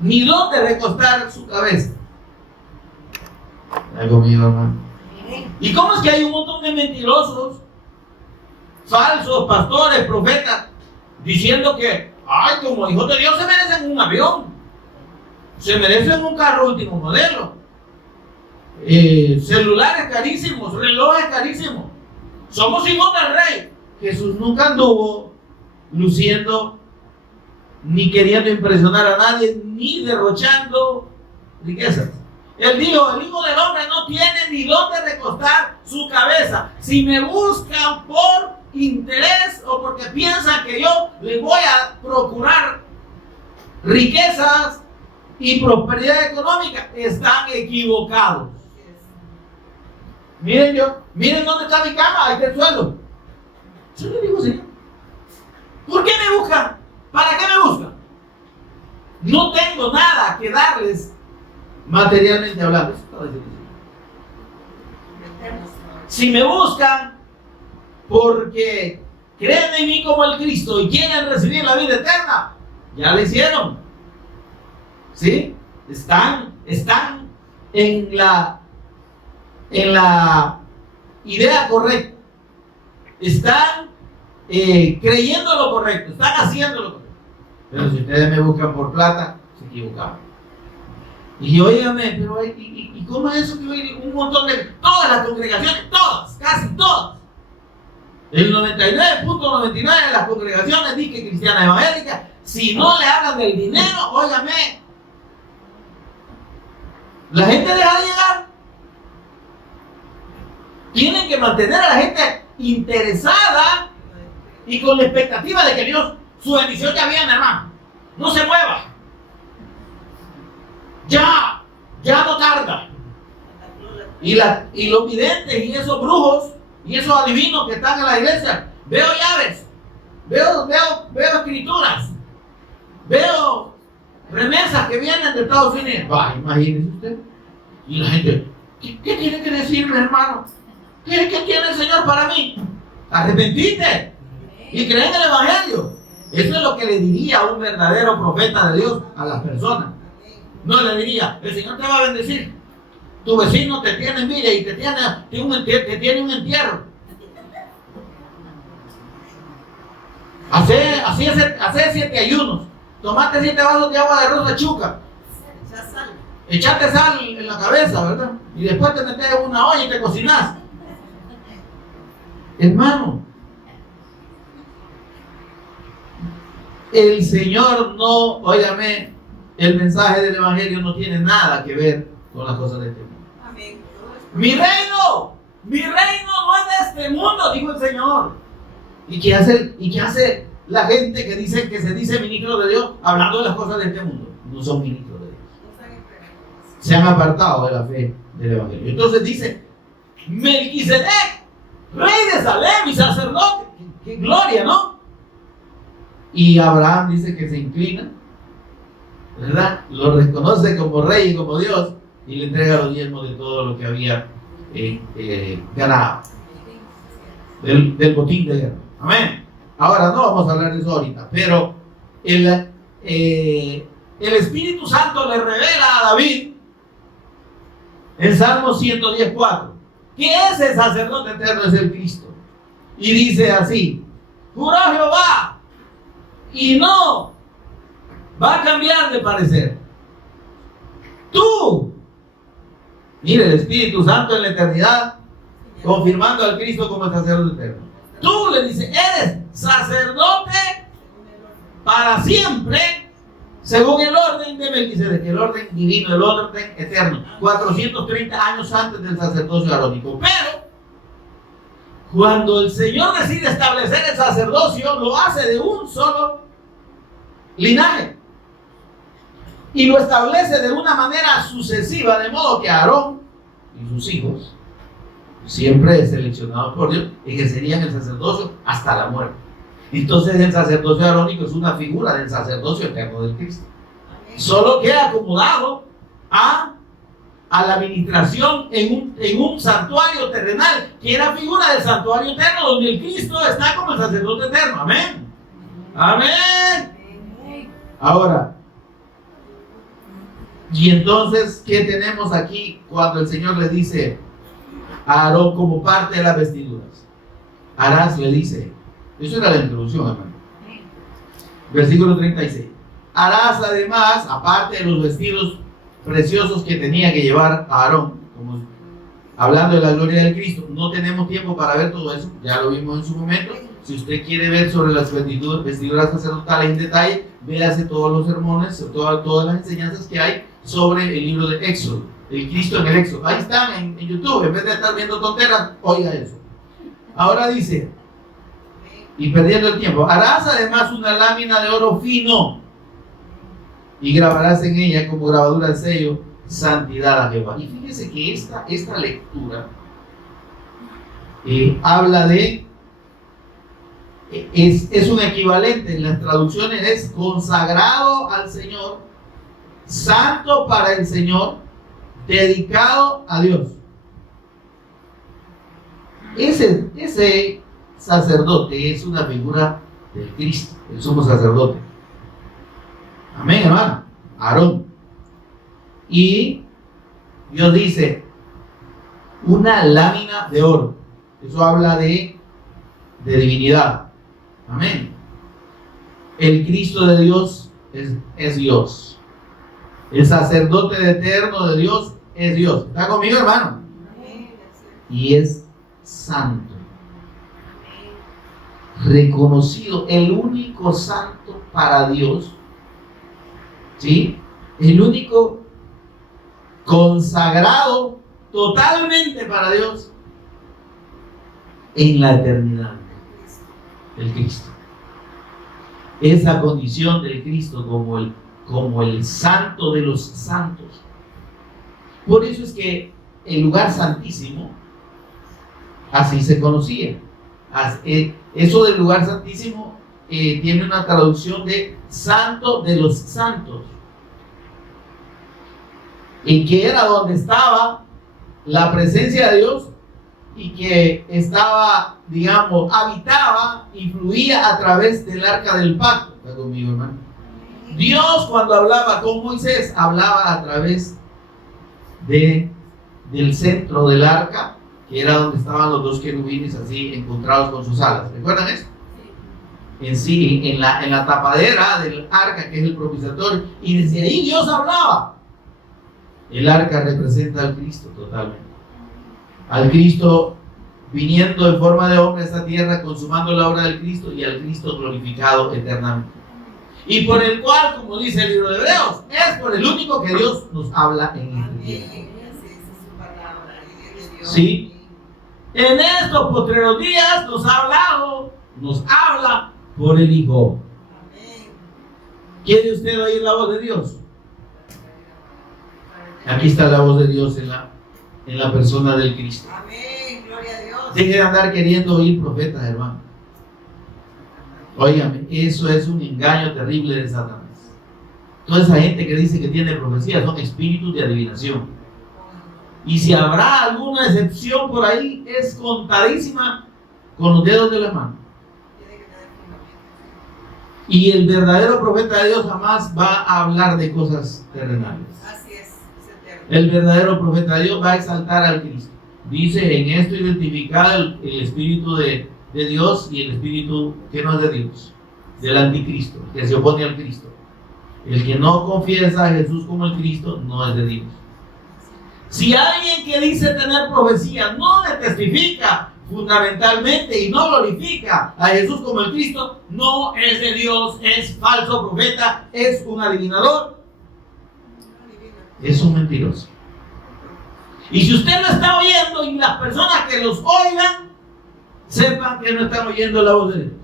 ni dónde recostar su cabeza. ¿Está conmigo, hermano? ¿Y cómo es que hay un montón de mentirosos, falsos, pastores, profetas, diciendo que, como hijos de Dios se merecen un avión, se merecen un carro último modelo, celulares carísimos, relojes carísimos? Somos hijos del Rey. Jesús nunca anduvo luciendo, ni queriendo impresionar a nadie, ni derrochando riquezas. Él dijo: el Hijo del Hombre no tiene ni dónde recostar su cabeza. Si me buscan por interés o porque piensan que yo les voy a procurar riquezas y prosperidad económica, están equivocados. Miren dónde está mi cama, ahí está el suelo. Yo le digo: Señor, ¿por qué me buscan? ¿Para qué me buscan? No tengo nada que darles materialmente hablando. Si me buscan porque creen en mí como el Cristo y quieren recibir la vida eterna, ya lo hicieron. ¿Sí? Están en la idea correcta. Están creyendo lo correcto. Están haciendo lo correcto. Pero si ustedes me buscan por plata, se equivocaron. Y óigame, pero ¿y cómo es eso que hoy un montón de... todas las congregaciones, todas, casi todas, el 99.99 de las congregaciones cristianas evangélicas, si no le hablan del dinero, óigame, la gente deja de llegar. Tienen que mantener a la gente interesada y con la expectativa de que Dios, su bendición ya viene, hermano. No se mueva. Ya no tarda. Y los videntes y esos brujos y esos adivinos que están en la iglesia, veo llaves, veo escrituras, veo remesas que vienen de Estados Unidos. Imagínese usted. Y la gente: ¿qué tiene que decirme, hermano? ¿Qué tiene el Señor para mí? Arrepentite y cree en el Evangelio. Eso es lo que le diría un verdadero profeta de Dios a las personas. No le diría: el Señor te va a bendecir. tu vecino te tiene envidia y te tiene un entierro. Hace 7 ayunos. Tomate 7 vasos de agua de arroz de chuca. Echate sal en la cabeza, ¿verdad? Y después te metes en una olla y te cocinas. Hermano, el Señor no, óigame, el mensaje del Evangelio no tiene nada que ver con las cosas de este mundo. Amén. Mi reino no es de este mundo, dijo el Señor. ¿Y qué hace la gente que se dice ministro de Dios hablando de las cosas de este mundo? No son ministros de Dios. Se han apartado de la fe del Evangelio. Entonces dice, Melquisedec, rey de Salem y sacerdote. ¡Qué gloria!, ¿no? Y Abraham dice que se inclina, ¿verdad? Lo reconoce como rey y como Dios y le entrega los diezmos de todo lo que había ganado del botín de guerra. Amén. Ahora no vamos a hablar de eso ahorita, pero el Espíritu Santo le revela a David en Salmo 110:4 que ese sacerdote eterno es el Cristo. Y dice así: juró Jehová y no va a cambiar de parecer. Tú, mire, el Espíritu Santo en la eternidad confirmando al Cristo como el sacerdote eterno. Tú, le dice, eres sacerdote para siempre, según el orden de Melquisedec, el orden divino, el orden eterno, 430 años antes del sacerdocio arónico. Pero cuando el Señor decide establecer el sacerdocio, lo hace de un solo linaje y lo establece de una manera sucesiva, de modo que Aarón y sus hijos, siempre seleccionados por Dios, ejercerían el sacerdocio hasta la muerte. Entonces el sacerdocio arónico es una figura del sacerdocio eterno del Cristo, solo que acomodado a la administración en un santuario terrenal, que era figura del santuario eterno, donde el Cristo está como el sacerdote eterno. Amén. Amén. Ahora, y entonces, ¿qué tenemos aquí cuando el Señor le dice a Aarón como parte de las vestiduras? Harás, le dice, eso era la introducción, hermano. Versículo 36. Harás además, aparte de los vestidos preciosos que tenía que llevar a Aarón, como hablando de la gloria del Cristo. No tenemos tiempo para ver todo eso, ya lo vimos en su momento. Si usted quiere ver sobre las vestiduras sacerdotales en detalle, véase todos los sermones, todas las enseñanzas que hay sobre el libro de Éxodo, el Cristo en el Éxodo. Ahí están en YouTube, en vez de estar viendo tonteras, oiga eso. Ahora dice, y perdiendo el tiempo, harás además una lámina de oro fino y grabarás en ella como grabadura de sello, santidad a Jehová. Y fíjese que esta lectura habla de, es un equivalente en las traducciones, es consagrado al Señor, santo para el Señor, dedicado a Dios. Ese sacerdote es una figura del Cristo, el sumo sacerdote. Amén, hermano. Aarón. Y Dios dice, una lámina de oro. Eso habla de divinidad. Amén. El Cristo de Dios es Dios. El sacerdote eterno de Dios es Dios. ¿Está conmigo, hermano? Y es santo. Reconocido, el único santo para Dios. ¿Sí? El único consagrado totalmente para Dios en la eternidad. El Cristo. Esa condición del Cristo como el santo de los santos. Por eso es que el lugar santísimo así se conocía. Eso del lugar santísimo tiene una traducción de santo de los santos, y que era donde estaba la presencia de Dios y que estaba, digamos, habitaba y fluía a través del arca del pacto. ¿Está conmigo, hermano? Dios, cuando hablaba con Moisés, hablaba a través de del centro del arca, que era donde estaban los dos querubines así encontrados con sus alas. ¿Recuerdan eso? En sí, en la tapadera del arca, que es el propiciatorio, y desde ahí Dios hablaba. El arca representa al Cristo totalmente. Al Cristo viniendo en forma de hombre a esta tierra, consumando la obra del Cristo, y al Cristo glorificado eternamente. Y por el cual, como dice el libro de Hebreos, es por el único que Dios nos habla en este tiempo. Sí. En estos postreros días nos habla por el Hijo. ¿Quiere usted oír la voz de Dios? Aquí está la voz de Dios en la persona del Cristo. Amén, gloria a Dios. Deje de andar queriendo oír profetas, hermano. Óigame, eso es un engaño terrible de Satanás. Toda esa gente que dice que tiene profecía son espíritus de adivinación. Y si habrá alguna excepción por ahí, es contadísima con los dedos de la mano. Y el verdadero profeta de Dios jamás va a hablar de cosas terrenales. Así es eterno. El verdadero profeta de Dios va a exaltar al Cristo. Dice, en esto identificado el espíritu de Dios y el espíritu que no es de Dios, del anticristo, que se opone al Cristo. El que no confiesa a Jesús como el Cristo no es de Dios. Si alguien que dice tener profecía no le testifica fundamentalmente y no glorifica a Jesús como el Cristo, no es de Dios, es falso profeta, es un adivinador, es un mentiroso. Y si usted lo está oyendo y las personas que los oigan, sepan que no están oyendo la voz de Dios.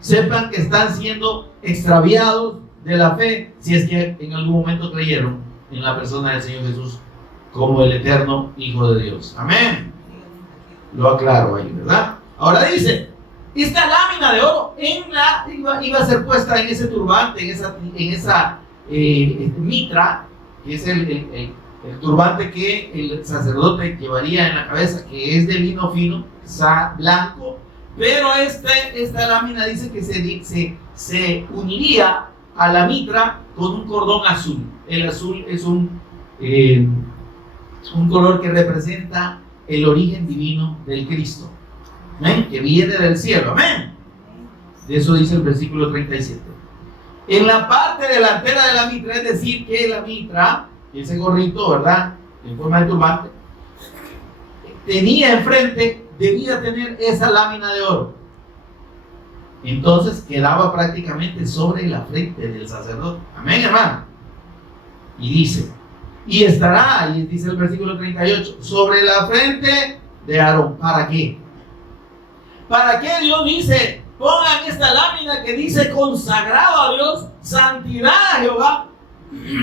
Sepan que están siendo extraviados de la fe, si es que en algún momento creyeron en la persona del Señor Jesús como el eterno Hijo de Dios. Amén. Lo aclaro ahí, ¿verdad? Ahora dice, esta lámina de oro iba a ser puesta en ese turbante, en esa mitra, que es el turbante que el sacerdote llevaría en la cabeza, que es de lino fino, blanco, pero esta lámina dice que se uniría a la mitra con un cordón azul. El azul es un color que representa el origen divino del Cristo. ¿Amén? Que viene del cielo. Amén. De eso dice el versículo 37. En la parte delantera de la mitra, es decir, que la mitra, ese gorrito, ¿verdad?, en forma de turbante, tenía enfrente, debía tener esa lámina de oro. Entonces quedaba prácticamente sobre la frente del sacerdote. Amén, hermano. Y dice, y estará, y dice el versículo 38, sobre la frente de Aarón. ¿Para qué? ¿Para qué Dios dice, pongan esta lámina que dice consagrado a Dios, santidad a Jehová,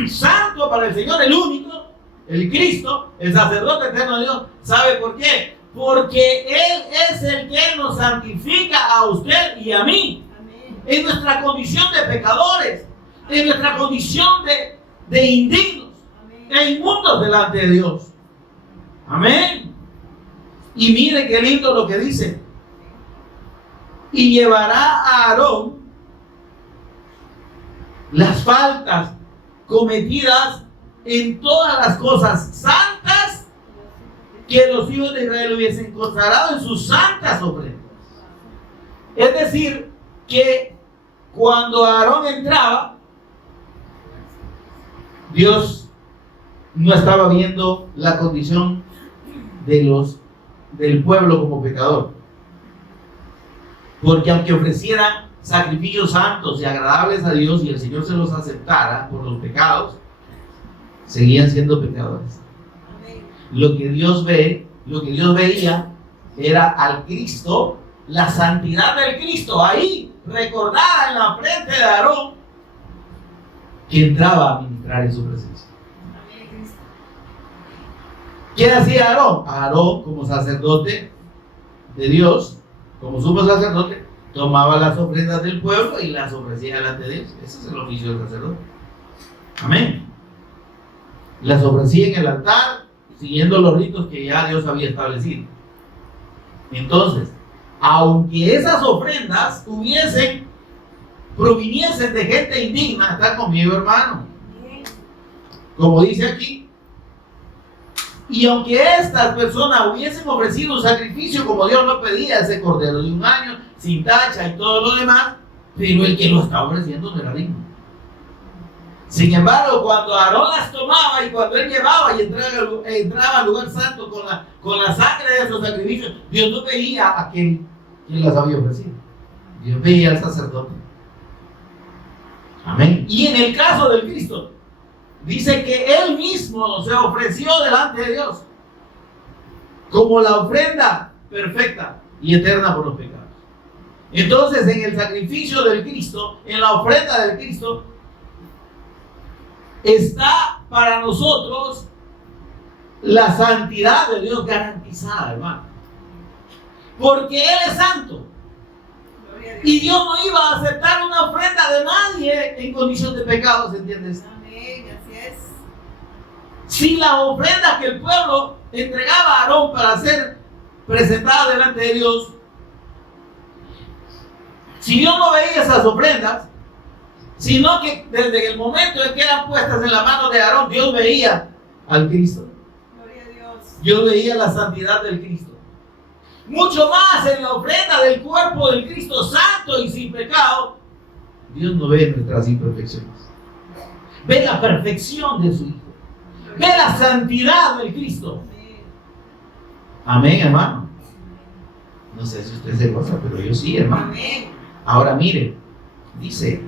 santo para el Señor, el único, el Cristo, el sacerdote eterno de Dios? ¿Sabe por qué? Porque Él es el que nos santifica a usted y a mí. Amén. En nuestra condición de pecadores, en nuestra condición de indignos, amén, e inmundos delante de Dios. Amén. Y mire qué lindo lo que dice. Y llevará a Aarón las faltas cometidas en todas las cosas santas que los hijos de Israel hubiesen consagrado en sus santas ofrendas. Es decir, que cuando Aarón entraba, Dios no estaba viendo la condición del pueblo como pecador. Porque aunque ofrecieran sacrificios santos y agradables a Dios y el Señor se los aceptara por los pecados, seguían siendo pecadores. Lo que Dios veía era al Cristo, la santidad del Cristo, ahí recordada en la frente de Aarón, que entraba a ministrar en su presencia. ¿Qué hacía Aarón? Aarón, como sacerdote de Dios, como sumo sacerdote, tomaba las ofrendas del pueblo y las ofrecía delante de Dios. Ese es el oficio del sacerdote. Amén. Las ofrecía en el altar, siguiendo los ritos que ya Dios había establecido. Entonces, aunque esas ofrendas proviniesen de gente indigna, está conmigo, hermano. Como dice aquí, Y aunque estas personas hubiesen ofrecido un sacrificio como Dios lo pedía, ese cordero de 1 año, sin tacha y todo lo demás, pero el que lo estaba ofreciendo no era digno. Sin embargo, cuando Aarón las tomaba y cuando él llevaba y entraba al lugar santo con la sangre de esos sacrificios, Dios no veía a aquel que las había ofrecido. Dios veía al sacerdote. Amén. Y en el caso del Cristo, dice que Él mismo se ofreció delante de Dios como la ofrenda perfecta y eterna por los pecados. Entonces, en el sacrificio del Cristo, en la ofrenda del Cristo, está para nosotros la santidad de Dios garantizada, hermano. Porque Él es santo. Y Dios no iba a aceptar una ofrenda de nadie en condición de pecado, ¿se entiende? Amén, así es. Si la ofrenda que el pueblo entregaba a Aarón para ser presentada delante de Dios, si Dios no veía esas ofrendas, sino que desde el momento en que eran puestas en la mano de Aarón, Dios veía al Cristo. Gloria a Dios. Dios veía la santidad del Cristo. Mucho más en la ofrenda del cuerpo del Cristo santo y sin pecado, Dios no ve nuestras imperfecciones. Ve la perfección de su Hijo. Ve la santidad del Cristo. Amén, hermano. No sé si usted se goza, pero yo sí, hermano. Amén. Ahora mire, dice,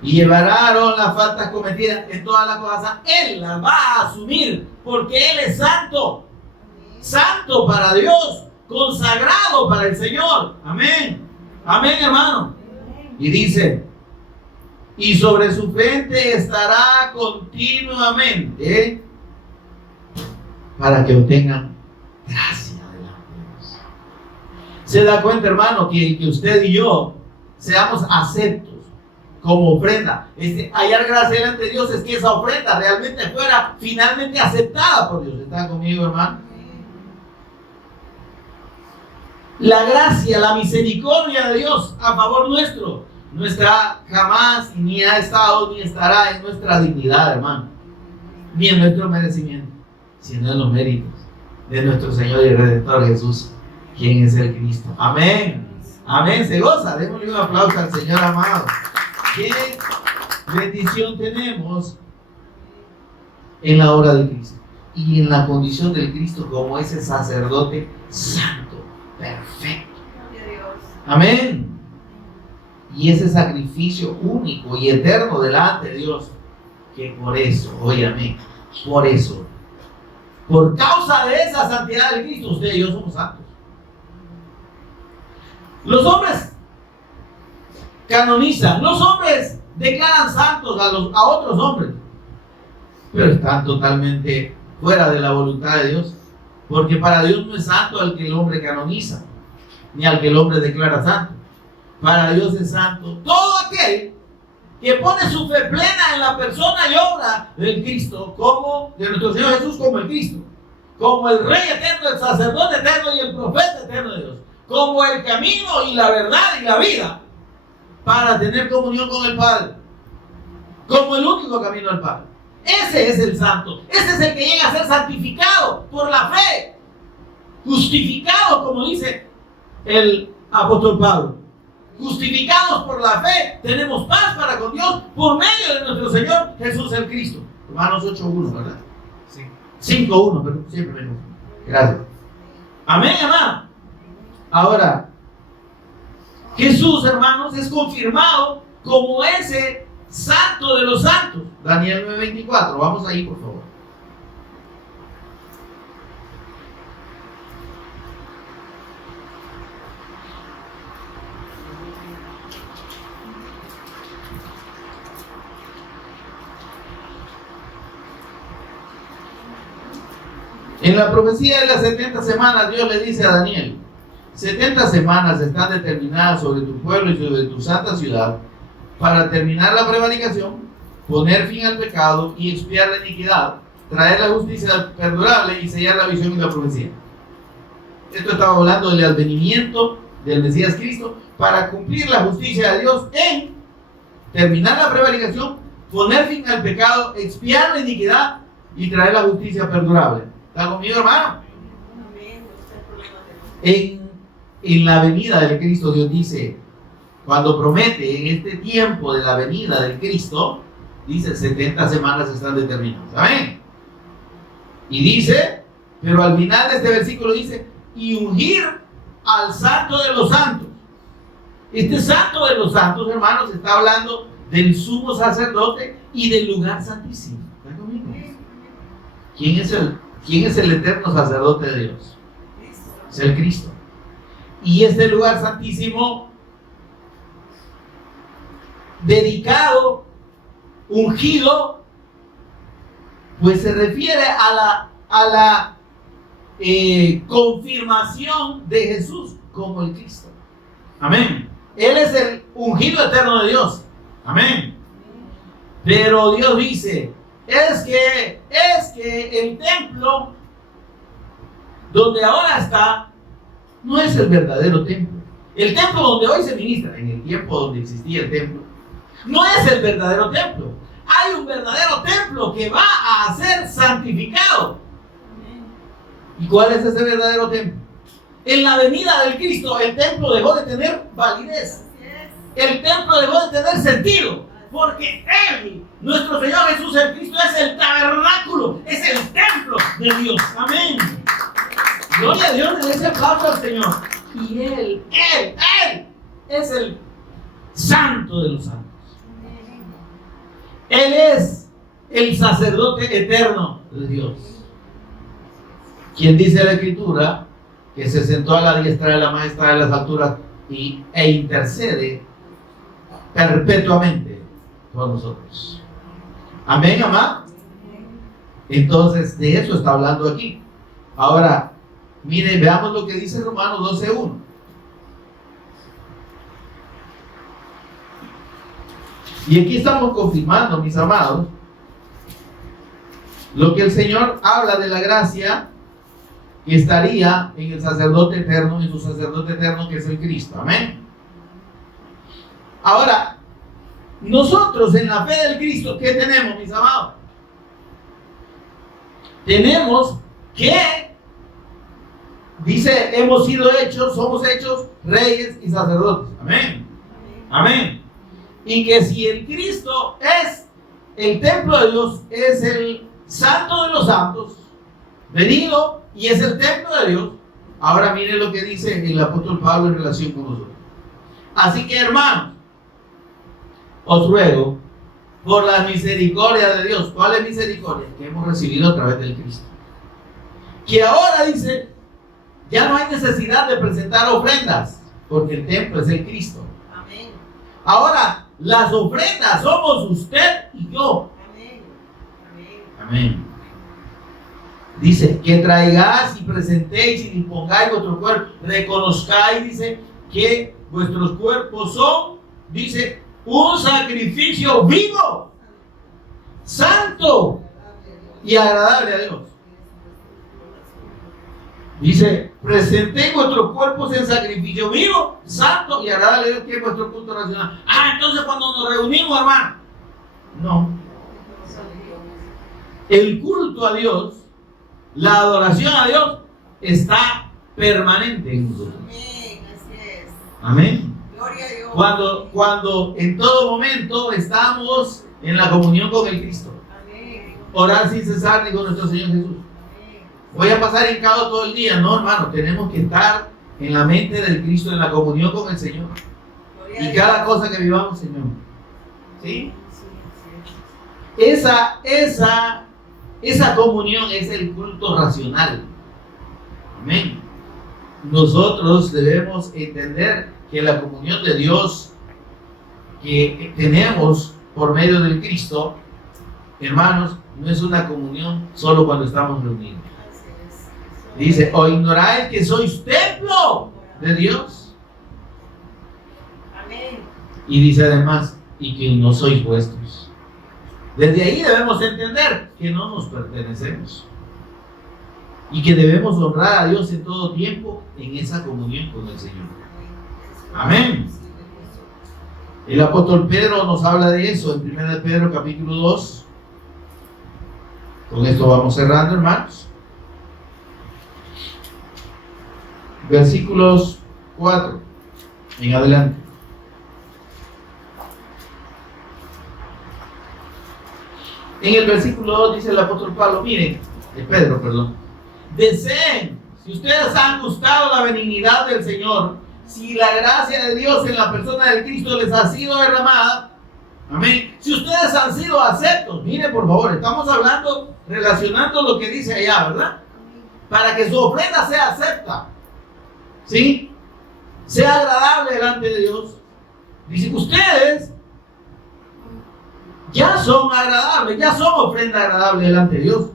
y llevará a Aarón las faltas cometidas en todas las cosas. Él las va a asumir porque Él es santo. Santo para Dios. Consagrado para el Señor. Amén. Amén, hermano. Y dice, y sobre su frente estará continuamente para que obtengan gracia delante de Dios. Se da cuenta, hermano, que usted y yo seamos aceptos como ofrenda. Hallar gracia delante de Dios es que esa ofrenda realmente fuera finalmente aceptada por Dios. ¿Está conmigo, hermano? La gracia, la misericordia de Dios a favor nuestro no está jamás, ni ha estado, ni estará en nuestra dignidad, hermano, ni en nuestro merecimiento, sino en los méritos de nuestro Señor y Redentor Jesús, quien es el Cristo. Amén. Amén. Se goza. Démosle un aplauso al Señor amado. Qué bendición tenemos en la obra de Cristo y en la condición del Cristo como ese sacerdote santo, perfecto. Amén. Y ese sacrificio único y eterno delante de Dios, que por eso, óyame, por eso, por causa de esa santidad de Cristo, usted y yo somos santos. Los hombres canonizan, los hombres declaran santos a otros hombres, pero están totalmente fuera de la voluntad de Dios, porque para Dios no es santo al que el hombre canoniza, ni al que el hombre declara santo. Para Dios es santo todo aquel que pone su fe plena en la persona y obra del Cristo, como de nuestro Señor Jesús, como el Cristo, como el Rey eterno, el sacerdote eterno y el profeta eterno de Dios, como el camino y la verdad y la vida para tener comunión con el Padre, como el único camino al Padre. Ese es el santo, ese es el que llega a ser santificado por la fe, justificado, como dice el apóstol Pablo. Justificados por la fe, tenemos paz para con Dios por medio de nuestro Señor Jesús el Cristo. Romanos 8:1, ¿verdad? Sí. 5:1, pero siempre menos. Gracias. Amén, hermano. Ahora, Jesús, hermanos, es confirmado como ese santo de los santos. Daniel 9:24. Vamos ahí, por favor. En la profecía de las 70 semanas, Dios le dice a Daniel: 70 semanas están determinadas sobre tu pueblo y sobre tu santa ciudad para terminar la prevaricación, poner fin al pecado y expiar la iniquidad, traer la justicia perdurable y sellar la visión y la profecía. Esto estaba hablando del advenimiento del Mesías Cristo para cumplir la justicia de Dios en terminar la prevaricación, poner fin al pecado, expiar la iniquidad y traer la justicia perdurable. ¿Está conmigo, hermano? Amén. No está el problema de En la venida del Cristo, Dios dice, cuando promete en este tiempo de la venida del Cristo, dice 70 semanas están determinadas. ¿Amén? Y dice, pero al final de este versículo dice, y ungir al santo de los santos. Este santo de los santos, hermanos, está hablando del sumo sacerdote y del lugar santísimo. ¿Está conmigo? ¿Quién es el eterno sacerdote de Dios? Cristo. Es el Cristo. Y este lugar santísimo, dedicado, ungido, pues se refiere a la confirmación de Jesús como el Cristo. Amén. Él es el ungido eterno de Dios. Amén. Pero Dios dice, es que el templo donde ahora está no es el verdadero templo. El templo donde hoy se ministra, en el tiempo donde existía el templo, no es el verdadero templo. Hay un verdadero templo que va a ser santificado. ¿Y cuál es ese verdadero templo? En la venida del Cristo, el templo dejó de tener validez. El templo dejó de tener sentido. Porque Él, nuestro Señor Jesús, el Cristo, es el tabernáculo, es el templo de Dios. Amén. Gloria a Dios, le ese aplauso al Señor. Y Él es el santo de los santos. Él es el sacerdote eterno de Dios. Quien dice la Escritura que se sentó a la diestra de la majestad de las alturas e intercede perpetuamente por nosotros. Amén, amá. Entonces, de eso está hablando aquí. Ahora, miren, veamos lo que dice Romanos 12:1. Y aquí estamos confirmando, mis amados, lo que el Señor habla de la gracia que estaría en el sacerdote eterno, en su sacerdote eterno que es el Cristo. Amén. Ahora, nosotros en la fe del Cristo, ¿qué tenemos, mis amados? Tenemos que, dice, somos hechos reyes y sacerdotes. Amén. Amén. Y que si el Cristo es el templo de Dios, es el santo de los santos, venido y es el templo de Dios, ahora miren lo que dice el apóstol Pablo en relación con nosotros. Así que, hermanos, os ruego por la misericordia de Dios. ¿Cuál es misericordia? Que hemos recibido a través del Cristo. Que ahora dice, ya no hay necesidad de presentar ofrendas, porque el templo es el Cristo. Amén. Ahora, las ofrendas somos usted y yo. Amén. Amén. Amén. Dice, que traigáis y presentéis y dispongáis vuestro cuerpo, reconozcáis, dice, que vuestros cuerpos son, dice, un sacrificio vivo, santo y agradable a Dios. Dice, presentéis vuestros cuerpos en sacrificio vivo, santo y agradable a Dios, que es vuestro culto racional. Entonces cuando nos reunimos, hermano, no. El culto a Dios, la adoración a Dios, está permanente en nosotros. Amén. Así es. Amén. Gloria a Dios. Cuando en todo momento estamos en la comunión con el Cristo. Amén. Orar sin cesar, dijo nuestro Señor Jesús. Voy a pasar hincado todo el día. No, hermano, tenemos que estar en la mente del Cristo, en la comunión con el Señor. Gloria a Y Dios. cada cosa que vivamos, Señor. ¿Sí? Sí, así es. Esa comunión es el culto racional. Amén. Nosotros debemos entender que la comunión de Dios que tenemos por medio del Cristo, hermanos, no es una comunión solo cuando estamos reunidos. Así es. Dice, ¿o ignoráis que sois templo de Dios? Amén. Y dice además, y que no sois vuestros. Desde ahí debemos entender que no nos pertenecemos y que debemos honrar a Dios en todo tiempo en esa comunión con el Señor. Amén. El apóstol Pedro nos habla de eso en 1 Pedro capítulo 2. Con esto vamos cerrando, hermanos. versículos 4 en adelante. En el versículo 2 dice el apóstol Pablo, miren, Pedro, perdón, deseen, si ustedes han gustado la benignidad del Señor, si la gracia de Dios en la persona del Cristo les ha sido derramada, amén, si ustedes han sido aceptos, miren por favor, estamos hablando, relacionando lo que dice allá, ¿verdad? Para que su ofrenda sea acepta, ¿sí? Sea agradable delante de Dios. Dice, ustedes ya son agradables, ya son ofrenda agradable delante de Dios.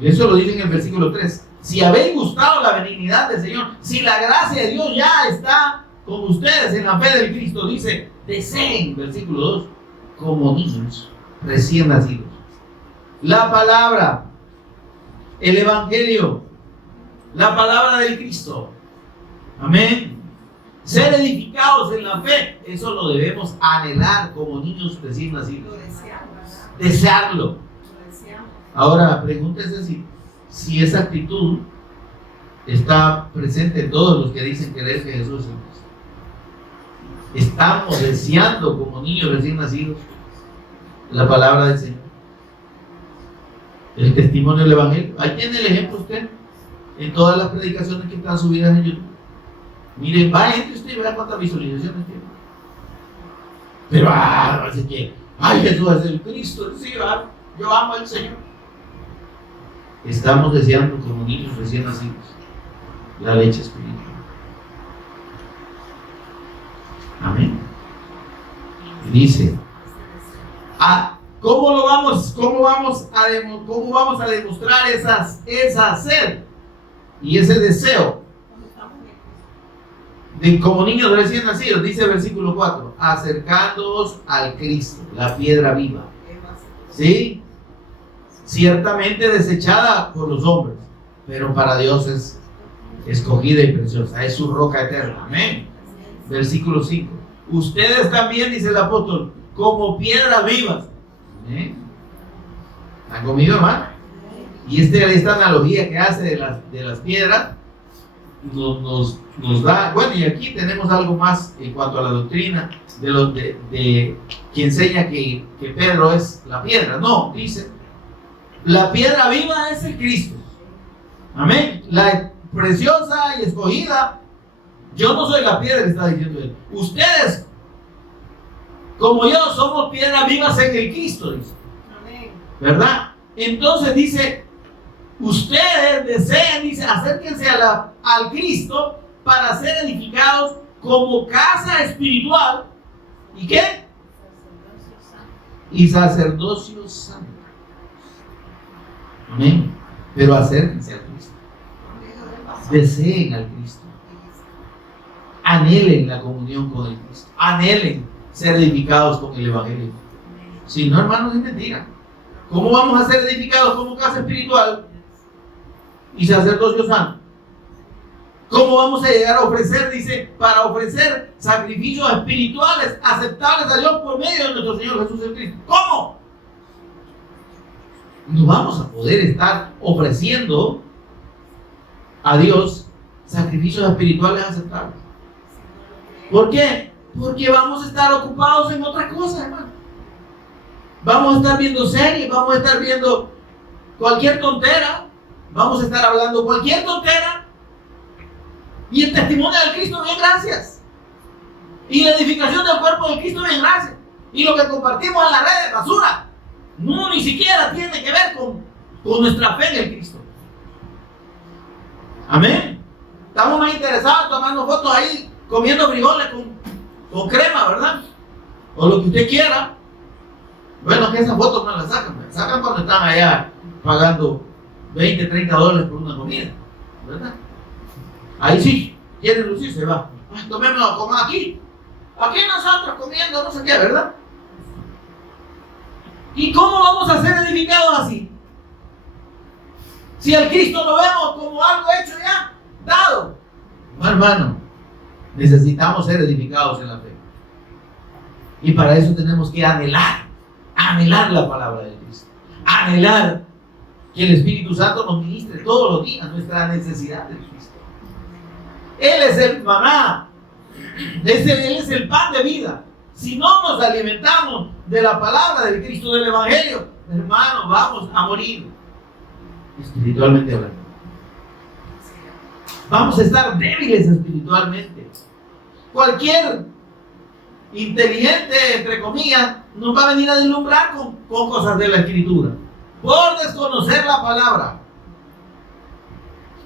Y eso lo dice en el versículo 3. Si habéis gustado la benignidad del Señor, si la gracia de Dios ya está con ustedes en la fe del Cristo, dice, deseen, versículo 2, como niños recién nacidos. La palabra, el evangelio, la palabra del Cristo. Amén. Ser edificados en la fe, eso lo debemos anhelar como niños recién nacidos. Lo deseamos. Desearlo. Lo deseamos. Ahora, pregúntese si esa actitud está presente en todos los que dicen creer que Jesús es el Cristo. Estamos deseando como niños recién nacidos la palabra del Señor, el testimonio del Evangelio. Ahí tiene el ejemplo usted en todas las predicaciones que están subidas en YouTube. Miren, va, entre usted y vea cuántas visualizaciones tiene. Pero, así que, ay, Jesús es el Cristo, sí, yo amo al Señor. Estamos deseando como niños recién nacidos la leche espiritual. Amén. Y dice, ¿cómo vamos a demostrar esa sed y ese deseo de como niños recién nacidos? Dice el versículo 4, acercándoos al Cristo, la piedra viva, ¿sí? Ciertamente desechada por los hombres, pero para Dios es escogida y preciosa, es su roca eterna. Amén. Versículo 5, ustedes también, dice el apóstol, como piedras vivas. Amén. ¿Han conmigo, hermano? Y esta analogía que hace de las piedras nos da, bueno, y aquí tenemos algo más en cuanto a la doctrina de que enseña que Pedro es la piedra. No, dice, la piedra viva es el Cristo. Amén. La preciosa y escogida, yo no soy la piedra, está diciendo él. Ustedes, como yo, somos piedras vivas en el Cristo, dice. Amén. ¿Verdad? Entonces dice, ustedes deseen, dice, acérquense al Cristo para ser edificados como casa espiritual. ¿Y qué? Y sacerdocio santo. Amén. Pero acérquense al Cristo. Deseen al Cristo. Anhelen la comunión con el Cristo. Anhelen ser edificados con el Evangelio. Si no, hermanos, es mentira. ¿Cómo vamos a ser edificados como casa espiritual y sacerdocio santo? ¿Cómo vamos a llegar a ofrecer, dice, para ofrecer sacrificios espirituales aceptables a Dios por medio de nuestro Señor Jesús el Cristo? ¿Cómo? No vamos a poder estar ofreciendo a Dios sacrificios espirituales aceptables. ¿Por qué? Porque vamos a estar ocupados en otras cosas, hermano. Vamos a estar viendo series, vamos a estar viendo cualquier tontera, vamos a estar hablando cualquier tontera. Y el testimonio del Cristo, bien, gracias. Y la edificación del cuerpo del Cristo, bien, gracias. Y lo que compartimos en las redes, basura, no ni siquiera tiene que ver con nuestra fe en el Cristo. Amén. Estamos más interesados en tomando fotos ahí, comiendo frijoles con crema, ¿verdad? O lo que usted quiera. Bueno, que esas fotos no las sacan cuando están allá pagando $20, $30 por una comida, ¿verdad? Ahí sí, quiere lucir, se va. Tomemos como aquí nosotros comiendo, no sé qué, ¿verdad? ¿Y cómo vamos a ser edificados así? Si al Cristo lo vemos como algo hecho ya, dado. No, hermano, necesitamos ser edificados en la fe. Y para eso tenemos que anhelar la palabra de Cristo. Anhelar que el Espíritu Santo nos ministre todos los días nuestra necesidad de Cristo. Él es el maná. Él es el pan de vida. Si no nos alimentamos de la palabra del Cristo del Evangelio, hermanos, vamos a morir espiritualmente hablando. Vamos a estar débiles espiritualmente. Cualquier inteligente, entre comillas, nos va a venir a deslumbrar con cosas de la Escritura, por desconocer la palabra.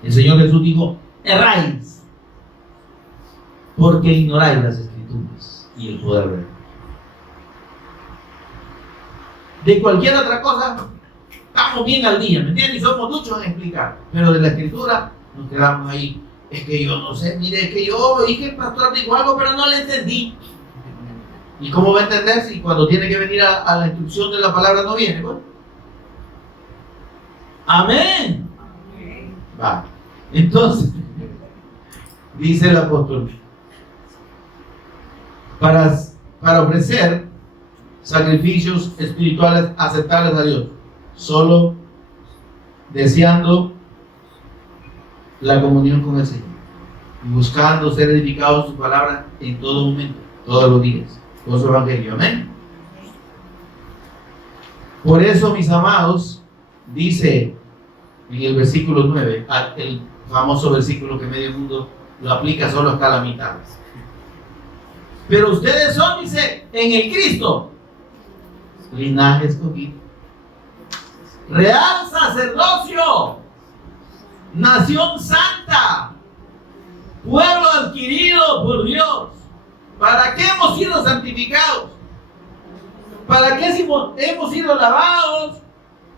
El Señor Jesús dijo: erráis, porque ignoráis las Escrituras y el poder de Dios. De cualquier otra cosa estamos bien al día, ¿me entiendes? Y somos muchos en explicar, pero de la Escritura nos quedamos ahí. Es que yo no sé, mire, es que yo oí que el pastor dijo algo, pero no le entendí. ¿Y cómo va a entender si cuando tiene que venir a la instrucción de la palabra no viene? Bueno. Amén. Va. Entonces, dice el apóstol, para ofrecer sacrificios espirituales aceptables a Dios, solo deseando la comunión con el Señor y buscando ser edificados en su palabra en todo momento, todos los días, con su evangelio. Amén. Por eso, mis amados, dice en el versículo 9, el famoso versículo que medio mundo lo aplica solo hasta la mitad. Pero ustedes son, dice, en el Cristo, linaje escogido, real sacerdocio, nación santa, pueblo adquirido por Dios. ¿Para qué hemos sido santificados? ¿Para qué hemos sido lavados,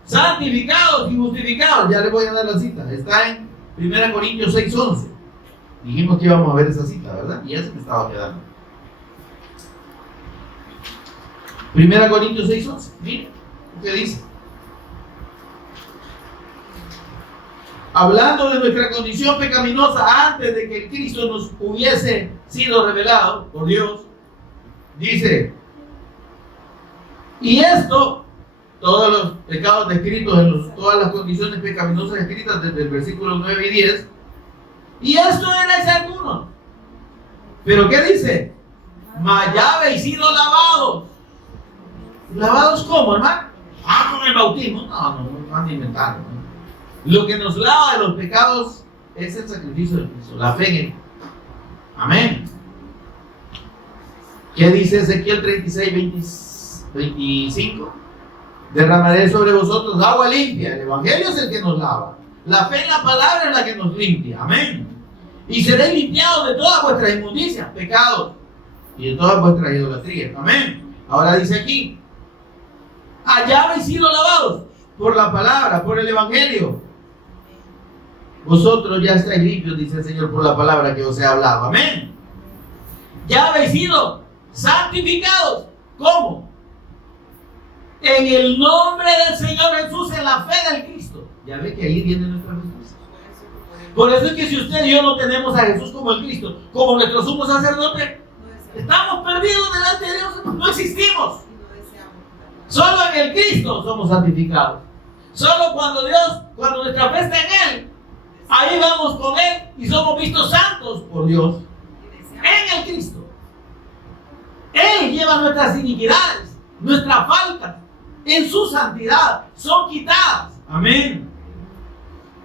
santificados y justificados? Ya les voy a dar la cita. Está en 1 Corintios 6:11. Dijimos que íbamos a ver esa cita, ¿verdad? Y ya se me estaba quedando. 1 Corintios 6:11. Miren lo que dice. Hablando de nuestra condición pecaminosa antes de que el Cristo nos hubiese sido revelado por Dios, dice: y esto, todos los pecados descritos en todas las condiciones pecaminosas escritas desde el versículo 9 y 10, y esto erais algunos. Pero ¿qué dice? Mas ya habéis sido lavados. ¿Lavados cómo, hermano? Con el bautismo. No van a inventar, ¿no? Lo que nos lava de los pecados es el sacrificio de Cristo, la fe en Él. Amén. ¿Qué dice Ezequiel 36:25? Derramaré sobre vosotros agua limpia. El Evangelio es el que nos lava. La fe en la palabra es la que nos limpia. Amén. Y seréis limpiados de todas vuestras inmundicias, pecados, y de todas vuestras idolatrías. Amén. Ahora dice aquí: allá habéis sido lavados por la palabra, por el Evangelio. Vosotros ya estáis limpios, dice el Señor, por la palabra que os he hablado. Amén. Ya habéis sido santificados. ¿Cómo? En el nombre del Señor Jesús, en la fe del Cristo. Ya ve que ahí viene nuestra respuesta. Por eso es que si usted y yo no tenemos a Jesús como el Cristo, como nuestro sumo sacerdote, estamos perdidos delante de Dios. No existimos. Solo en el Cristo somos santificados. Solo cuando nuestra fe está en Él, ahí vamos con Él y somos vistos santos por Dios. En el Cristo. Él lleva nuestras iniquidades, nuestras faltas, en su santidad, son quitadas. Amén.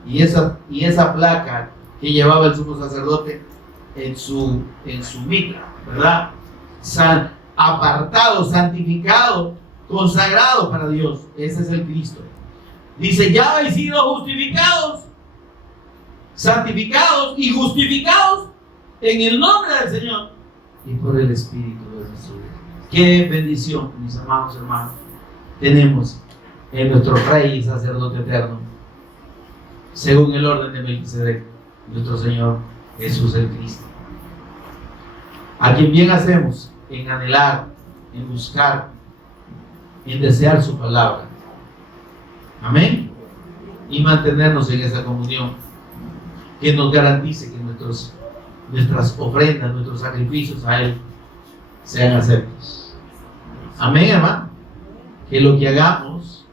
Y esa placa que llevaba el sumo sacerdote en su mitra, ¿verdad? Apartado, santificado, consagrado para Dios. Ese es el Cristo. Dice: ya habéis sido justificados, santificados y justificados en el nombre del Señor y por el Espíritu de nuestro Dios. Qué bendición, mis amados hermanos, tenemos en nuestro Rey y Sacerdote eterno, según el orden de Melquisedec, nuestro Señor Jesús el Cristo, a quien bien hacemos en anhelar, en buscar, en desear su palabra. Amén. Y mantenernos en esa comunión que nos garantice que nuestras ofrendas, nuestros sacrificios a Él sean aceptos. Amén, hermano. Que lo que hagamos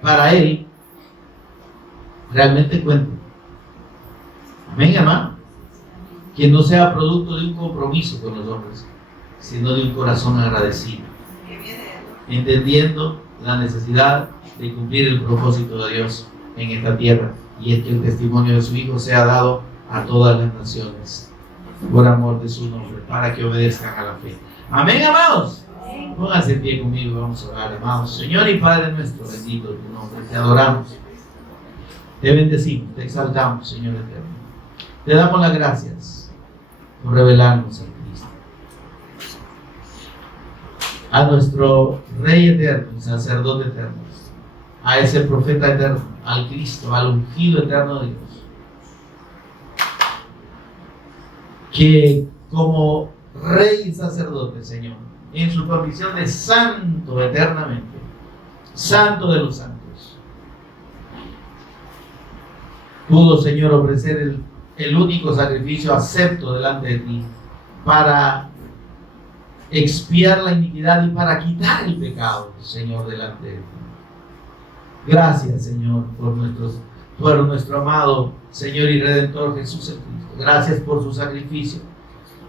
para Él realmente cuente. Amén, hermano. que no sea producto de un compromiso con los hombres, sino de un corazón agradecido, entendiendo la necesidad de cumplir el propósito de Dios en esta tierra, y es que el testimonio de su Hijo sea dado a todas las naciones, por amor de su nombre, para que obedezcan a la fe. Amén, amados. Pónganse en pie conmigo, vamos a orar, amados. Señor y Padre nuestro, bendito tu nombre, te adoramos, te bendecimos, te exaltamos, Señor eterno. Te damos las gracias por revelarnos a Cristo, a nuestro Rey eterno y sacerdote eterno, a ese profeta eterno, al Cristo, al ungido eterno de Dios, que como Rey y sacerdote, Señor, en su condición de santo eternamente, santo de los santos, pudo, Señor, ofrecer el único sacrificio acepto delante de ti para expiar la iniquidad y para quitar el pecado, Señor, delante de ti. Gracias, Señor, por nuestro amado Señor y Redentor Jesús el Cristo. Gracias por su sacrificio,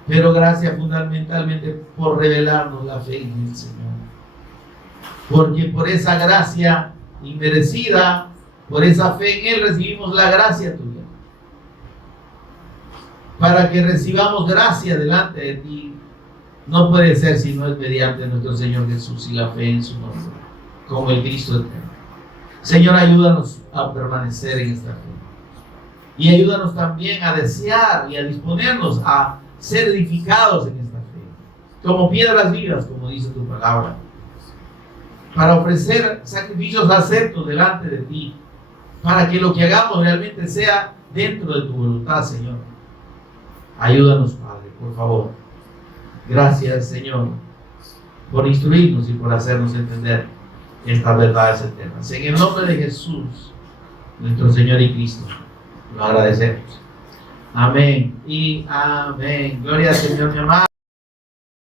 pero gracias fundamentalmente por revelarnos la fe en el Señor. Porque por esa gracia inmerecida, por esa fe en Él, recibimos la gracia tuya. Para que recibamos gracia delante de ti, no puede ser si no es mediante nuestro Señor Jesús y la fe en su nombre, como el Cristo eterno. Señor, ayúdanos a permanecer en esta fe. Y ayúdanos también a desear y a disponernos a ser edificados en esta fe, como piedras vivas, como dice tu palabra, para ofrecer sacrificios aceptos delante de ti, para que lo que hagamos realmente sea dentro de tu voluntad, Señor. Ayúdanos, Padre, por favor. Gracias, Señor, por instruirnos y por hacernos entender estas verdades eternas. En el nombre de Jesús, nuestro Señor y Cristo, lo agradecemos. Amén y amén. Gloria al Señor, mi amado.